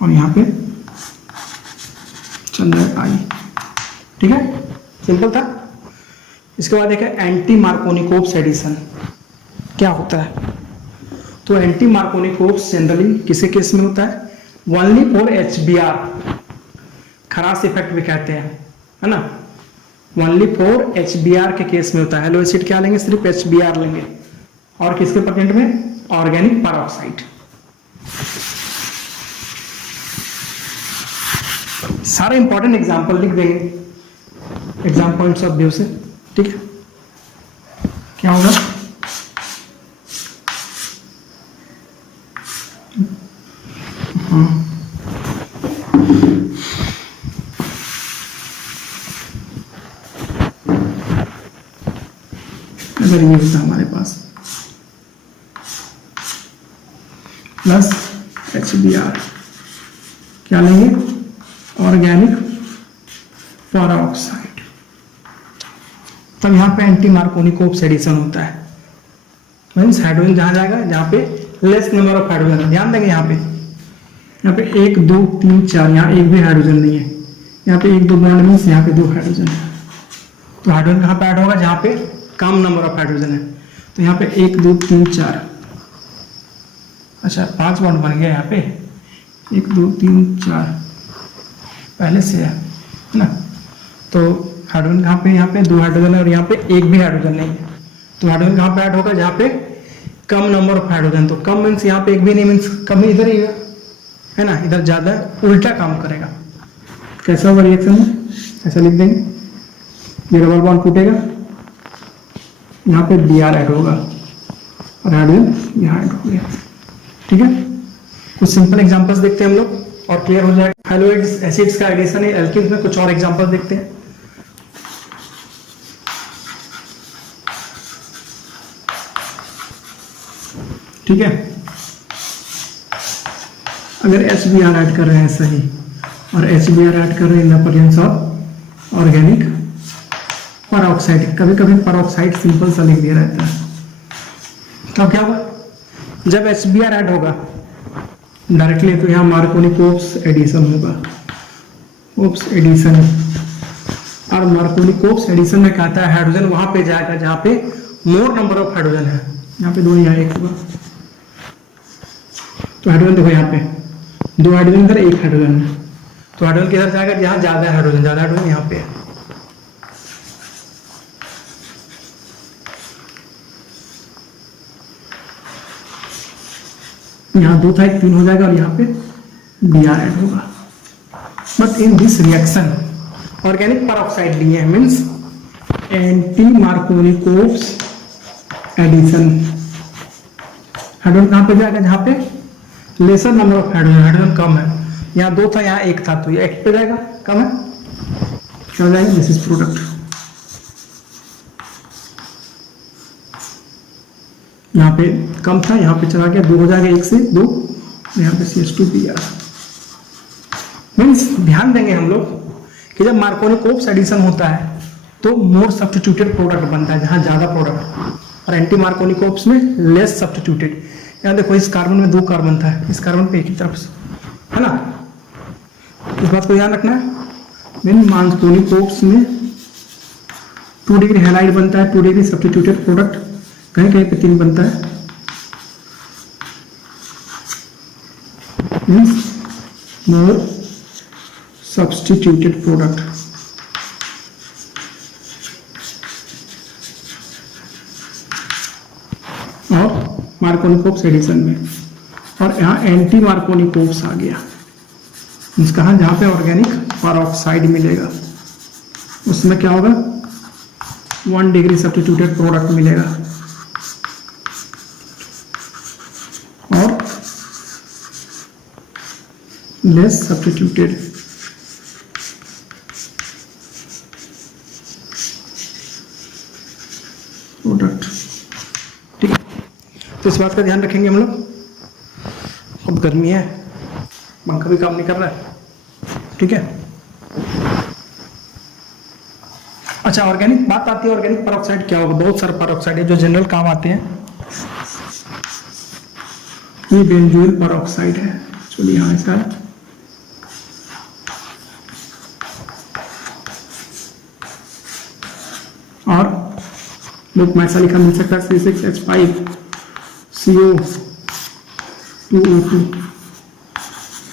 और यहाँ पे चल जाएगा आई। ठीक है, सिंपल था। इसके बाद देखा एंटी मार्कोनिकोव्स एडिशन क्या होता है। तो एंटी मार्कोनिकोव्स जनरली किसी केस में होता है, ओनली फॉर HBr, खरास इफेक्ट भी कहते हैं, है ना, ओनली फॉर HBr के केस में होता है। हेलो एसिड क्या लेंगे, सिर्फ HBr लेंगे, और किसके प्रेजेंट में, ऑर्गेनिक पेरोक्साइड। सारे इंपॉर्टेंट एग्जाम्पल लिख देंगे एग्जाम पॉइंट्स ऑफ व्यू से, ठीक है। क्या होगा, अगर ये होता हमारे पास प्लस HBr, क्या लेंगे, ऑर्गेनिक पेरोक्साइड। तब यहाँ पे एंटी मार्कोनी कोप्स एडिशन होता है, मीन्स हाइड्रोजन जहाँ जाएगा जहाँ पे लेस नंबर ऑफ हाइड्रोजन। ध्यान देंगे यहाँ पे 1 2 3 4, यहाँ एक भी हाइड्रोजन नहीं है, यहाँ पे 1 2 बॉन्ड मीन्स यहाँ पे 2 हाइड्रोजन है। तो हाइड्रोजन कहाँ पे ऐड होगा, जहाँ पे कम नंबर ऑफ हाइड्रोजन है। तो यहाँ पे 1 2 3 4, अच्छा 5 बॉन्ड बन गया यहाँ पे, 1 2 3 4 पहले से है ना। तो हाइड्रोजन कहाँ पे, यहाँ पे 2 हाइड्रोजन है और यहाँ पे एक भी हाइड्रोजन नहीं है। तो हाइड्रोजन कहाँ पे ऐड होगा, जहाँ पे कम नंबर ऑफ हाइड्रोजन। तो कम मीन्स यहाँ पे एक भी नहीं, मीन्स कम इधर ही है ना, इधर ज्यादा उल्टा काम करेगा। कैसा होगा रिएक्शन में, ऐसा लिख देंगे, ये डबल बॉन्ड टूटेगा, यहाँ पे Br ऐड होगा और हाइड्रोजन यहाँ ऐड हो गया, ठीक है। कुछ सिंपल एग्जांपल्स देखते हैं हम लोग और क्लियर हो जाएगा। हैलोइड्स एसिड्स का एडिशन है एल्कीन्स में, कुछ और एग्जांपल्स देखते हैं। ठीक है, अगर HBr ऐड कर रहे हैं सही और HBr ऐड कर रहे हैं in the presence of organic peroxide, कभी कभी पेरोक्साइड सिंपल सा लिख दिया रहता है। तो क्या होगा, जब HBr ऐड होगा डायरेक्टली तो यहाँ मार्कोनी कोप्स एडिशन होगा, कोप्स एडिशन। और मार्कोनी कोप्स एडिशन में कहता है हाइड्रोजन वहां पे जाएगा जहां पे मोर नंबर ऑफ हाइड्रोजन है। यहाँ पे 2, यहाँ 1 होगा। तो हाइड्रोजन देखो यहाँ पे 2 हाइड्रोजन इधर 1 हाइड्रोजन है। तो हाइड्रोजन किधर जाएगा, जहाँ ज्यादा हाइड्रोजन, ज्यादा हाइड्रोजन यहाँ पे है। यहाँ 2 था 1 3 हो जाएगा और यहाँ पे Br ऐड होगा। But in this reaction organic peroxide लिए है, means anti Markovnikov's addition. Hydrogen कहाँ पे जाएगा, जहाँ पे lesser number of hydrogen, hydrogen कम है। यहाँ 2 था, यहाँ 1 था, तो ये 1 पे जाएगा, कम है, क्या हो जाएगा, दिस इज प्रोडक्ट। यहाँ पे कम था, यहाँ पे चला गया, 2 हो जाएगा, 1 से 2, यहाँ पे CH2Br। मीन्स ध्यान देंगे हम लोग कि जब मार्कोनी कोप्स एडिशन होता है तो मोर सब्स्टिट्यूटेड प्रोडक्ट बनता है, जहाँ ज्यादा प्रोडक्ट, और एंटी मार्कोनी कोप्स में लेस सब्स्टिट्यूटेड। यहाँ देखो इस कार्बन में 2 कार्बन था, इस कार्बन पे एक ही तरफ से, है ना। इस बात को ध्यान रखना है। मीन मार्कोनी कोप्स में 2 डिग्री हैलाइड बनता है, 2 डिग्री सब्स्टिट्यूटेड प्रोडक्ट, कहीं कहीं पे 3 बनता है, मीन्स मोर सब्स्टिट्यूटेड प्रोडक्ट। और मार्कोनी कोप्स एडिशन में, और यहाँ एंटी मार्कोनी कोप्स आ गया, मीन्स कहाँ, जहाँ पे ऑर्गेनिक पेरोक्साइड मिलेगा उसमें क्या होगा, 1 डिग्री सब्स्टिट्यूटेड प्रोडक्ट मिलेगा और लेस सब्स्टिट्यूटेड प्रोडक्ट। ठीक है, तो इस बात का ध्यान रखेंगे हम लोग। अब गर्मी है, पंखा भी काम नहीं कर रहा है, ठीक है। अच्छा, ऑर्गेनिक बात आती है, ऑर्गेनिक पेरोक्साइड क्या होगा। बहुत सारे पेरोक्साइड है जो जनरल काम आते हैं। ये बेंजोइल पेरोक्साइड है, चलिए यहाँ इसका और लोग में ऐसा लिखा मिल सकता है C6H5CO2O2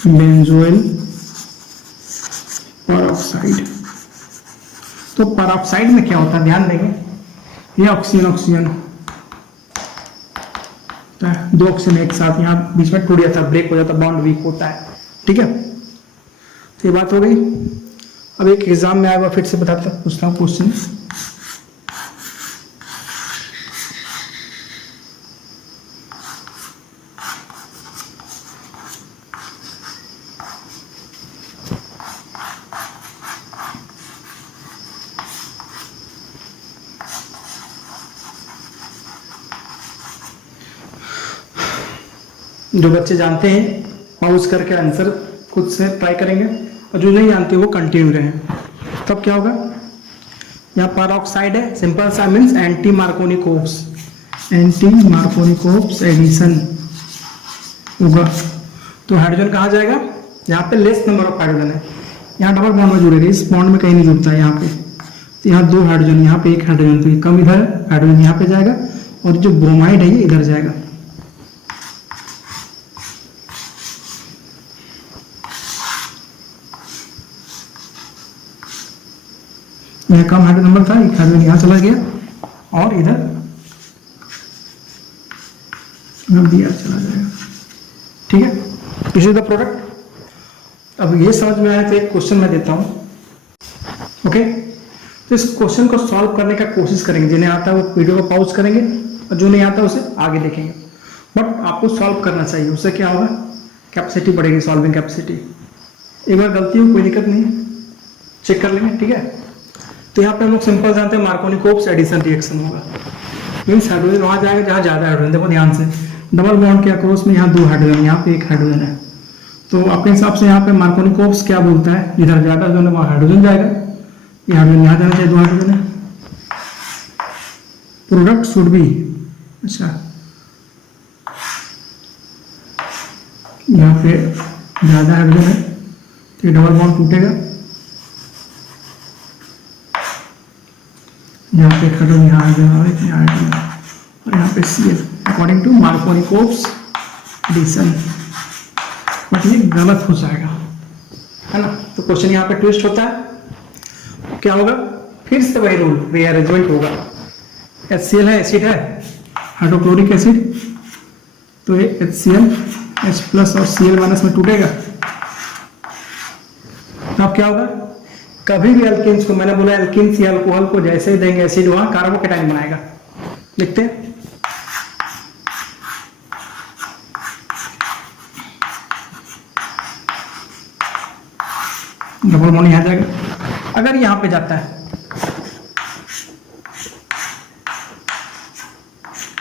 बेंजोइल पेरोक्साइड। तो पेरोक्साइड में क्या होता है, ध्यान देंगे, ये ऑक्सीजन ऑक्सीजन, 2 ऑक्सीजन एक साथ यहाँ बीच में टूट जाता है, ब्रेक हो जाता है, बॉन्ड वीक होता है, ठीक है। तो ये बात हो गई। अब एक एग्जाम में आएगा, फिर से बताता पूछता हूँ क्वेश्चन। जो बच्चे जानते हैं पॉज करके आंसर खुद से ट्राई करेंगे, और जो नहीं जानते वो कंटिन्यू रहें। तब क्या होगा, यहाँ पर ऑक्साइड है, सिंपल सा मीन्स एंटी मार्कोनिकोव्स एडिशन होगा। तो हाइड्रोजन कहाँ जाएगा, यहाँ पे लेस नंबर ऑफ हाइड्रोजन है, यहाँ डबल बॉन्ड में जुड़ेगा, इस बॉन्ड में कहीं नहीं जुड़ता है यहाँ पे। तो यहाँ 2 हाइड्रोजन, यहाँ पे 1 हाइड्रोजन, तो ये कम इधर हाइड्रोजन यहाँ पे जाएगा, और जो ब्रोमाइड है ये इधर जाएगा। यह कम हाइड्रोजन नंबर था, एक हाइड्रोजन यहाँ चला गया, और इधर दिया चला जाएगा। ठीक है, दिस इज द प्रोडक्ट। अब ये समझ में आया तो एक क्वेश्चन मैं देता हूँ। ओके, तो इस क्वेश्चन को सॉल्व करने का कोशिश करेंगे। जिन्हें आता है वो वीडियो को पॉज करेंगे, और जो नहीं आता उसे आगे देखेंगे। बट आपको सॉल्व करना चाहिए, उससे क्या होगा, कैपेसिटी बढ़ेगी, सॉल्विंग कैपेसिटी। एक बार गलती हो कोई दिक्कत नहीं, चेक कर लेंगे। ठीक है, तो यहाँ पे हम लोग सिंपल जानते हैं मार्कोनिकोव्स एडिशन रिएक्शन होगा, मीन्स हाइड्रोजन वहाँ जाएगा जहाँ ज़्यादा हाइड्रोजन। देखो ध्यान से, डबल बॉन्ड के अक्रॉस में यहाँ 2 हाइड्रोजन, यहाँ पे 1 हाइड्रोजन है। तो आपके हिसाब से यहाँ पे मार्कोनिकोव्स क्या बोलता है, इधर ज़्यादा हाइड्रोजन है वहाँ हाइड्रोजन जाएगा, ये हाइड्रोजन यहाँ जाना चाहिए, 2 हाइड्रोजन है। प्रोडक्ट शुड बी, अच्छा यहाँ पे ज़्यादा हाइड्रोजन है तो ये डबल बॉन्ड टूटेगा, यहाँ पे हाइड्रोजन यहाँ आ गया, और यहाँ पे Cl according to Markovnikov's addition. But ये गलत हो जाएगा, है ना। तो क्वेश्चन यहाँ पे ट्विस्ट होता है, क्या होगा, फिर से वही रूल, रीअरेंजमेंट होगा। HCl है, एसिड है, हाइड्रोक्लोरिक एसिड, तो ये HCl H+ और Cl- में टूटेगा। अब क्या होगा, कभी भी एल्केन्स को, मैंने बोला एल्केन्स या अल्कोहल को जैसे ही देंगे एसिड, वहां कार्बोकेटाइन बनाएगा। लिखते हैं, डबल बॉन्ड यहां जाएगा। अगर यहां पे जाता है,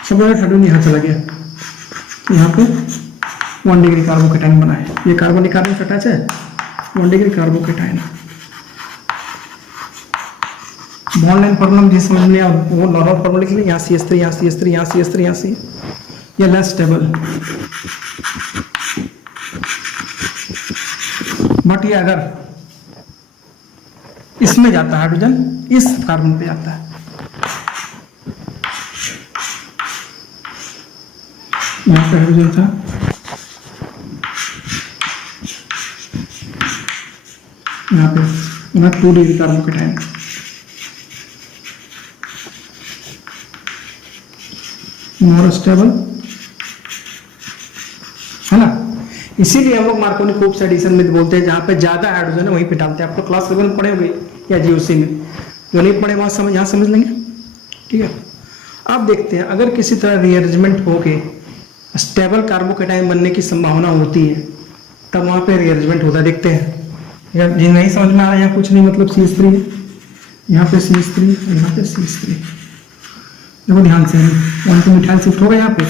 सब हाइड्रोजन यहां चला गया, यहाँ पे 1 डिग्री कार्बोकेटाइन बना है। ये कार्बन कार्बन से अटैच है, 1 degree carbocation. Bond line formula जिस समझ में वो नॉर्मल फॉर्मूला लिख लें, यहाँ CH3, यहाँ CH3, यहाँ CH3, यहाँ C, ये लेस स्टेबल। बट ये अगर इसमें जाता है हाइड्रोजन, इस कार्बन पे जाता है, यहाँ पे हाइड्रोजन था, यहाँ पे 2 डिग्री कार्बोकेटाइन, मोर स्टेबल, है ना। इसीलिए हम लोग मार्कोनिकोव्स एडिशन में बोलते हैं जहां पे ज्यादा हाइड्रोजन है वहीं पे डालते हैं। आप तो क्लास 11 पढ़े होंगे या GOC में, जो नहीं पढ़े वहां समझ, यहाँ समझ लेंगे। ठीक है, अब देखते हैं अगर किसी तरह रीअरेंजमेंट हो के स्टेबल कार्बोकेटाइन बनने की संभावना होती है, तब वहां पे रीअरेंजमेंट होता है। देखते हैं, यार जिन नहीं समझ में आ रहा है, यहाँ कुछ नहीं, मतलब CH3 है, यहाँ पे CH3, यहाँ पे CH3। देखो ध्यान से, 1 to मिथाइल शिफ्ट होगा, यहाँ पे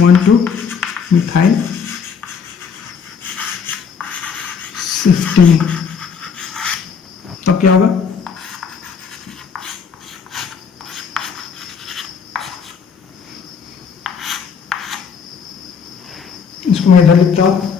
1 to मिथाइल शिफ्टिंग। तब क्या होगा, इसको मैं इधर लिखता हूँ,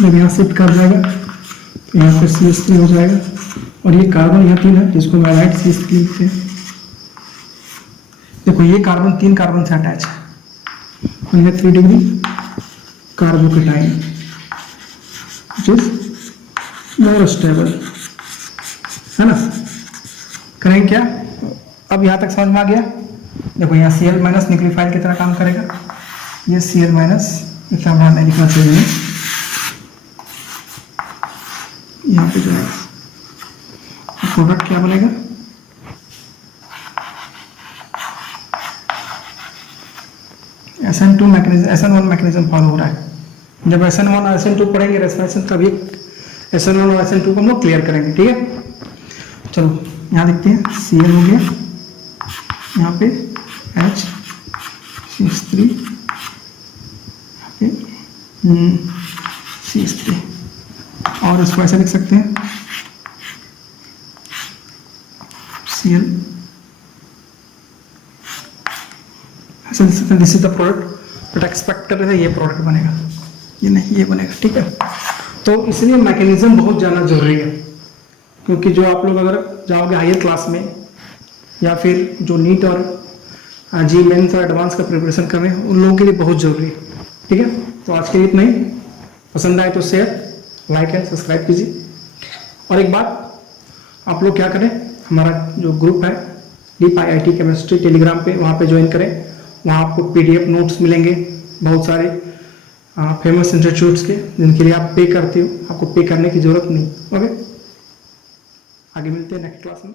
जब यहाँ शिफ्ट कर जाएगा तो यहाँ पे CH3 हो जाएगा, और ये कार्बन यहाँ 3 है जिसको मैं राइट CH3 लिखते हैं। देखो ये कार्बन 3 कार्बन से अटैच है, और ये 3 degree carbocation, which is more stable, है ना। करेंगे क्या, अब यहाँ तक समझ में आ गया। देखो यहाँ Cl माइनस न्यूक्लियोफाइल की तरह काम करेगा, ये Cl माइनस इतना बाहर नहीं लिखना चाहिए, यहाँ पे जाएगा, प्रोडक्ट क्या बनेगा, SN2 mechanism, SN1 mechanism follow हो रहा है। जब SN1 और SN2 पढ़ेंगे रेस्पिरेशन, तभी SN1 और SN2 को हम लोग क्लियर करेंगे, ठीक है। चलो यहाँ देखते हैं, Cl हो गया, यहाँ पे H6 CH3, और इसको ऐसे लिख सकते हैं Cl, ऐसे लिख सकते हैं this is the product but expected है ये प्रोडक्ट बनेगा, ये नहीं ये बनेगा, ठीक है। तो इसलिए मैकेनिज्म बहुत जानना जरूरी है, क्योंकि जो आप लोग अगर जाओगे हायर क्लास में या फिर जो नीट और जी मेंस और एडवांस का प्रिपरेशन कर रहे हैं उन लोगों के लिए बहुत जरूरी है, ठीक है। तो आज के लिए इतना ही, पसंद आए तो शेयर, लाइक एंड सब्सक्राइब कीजिए। और एक बात, आप लोग क्या करें, हमारा जो ग्रुप है डीप IIT केमिस्ट्री टेलीग्राम पे, वहाँ पे ज्वाइन करें। वहाँ आपको PDF नोट्स मिलेंगे बहुत सारे फेमस इंस्टीट्यूट्स के, जिनके लिए आप पे करते हो, आपको पे करने की जरूरत नहीं। ओके, आगे मिलते हैं नेक्स्ट क्लास में।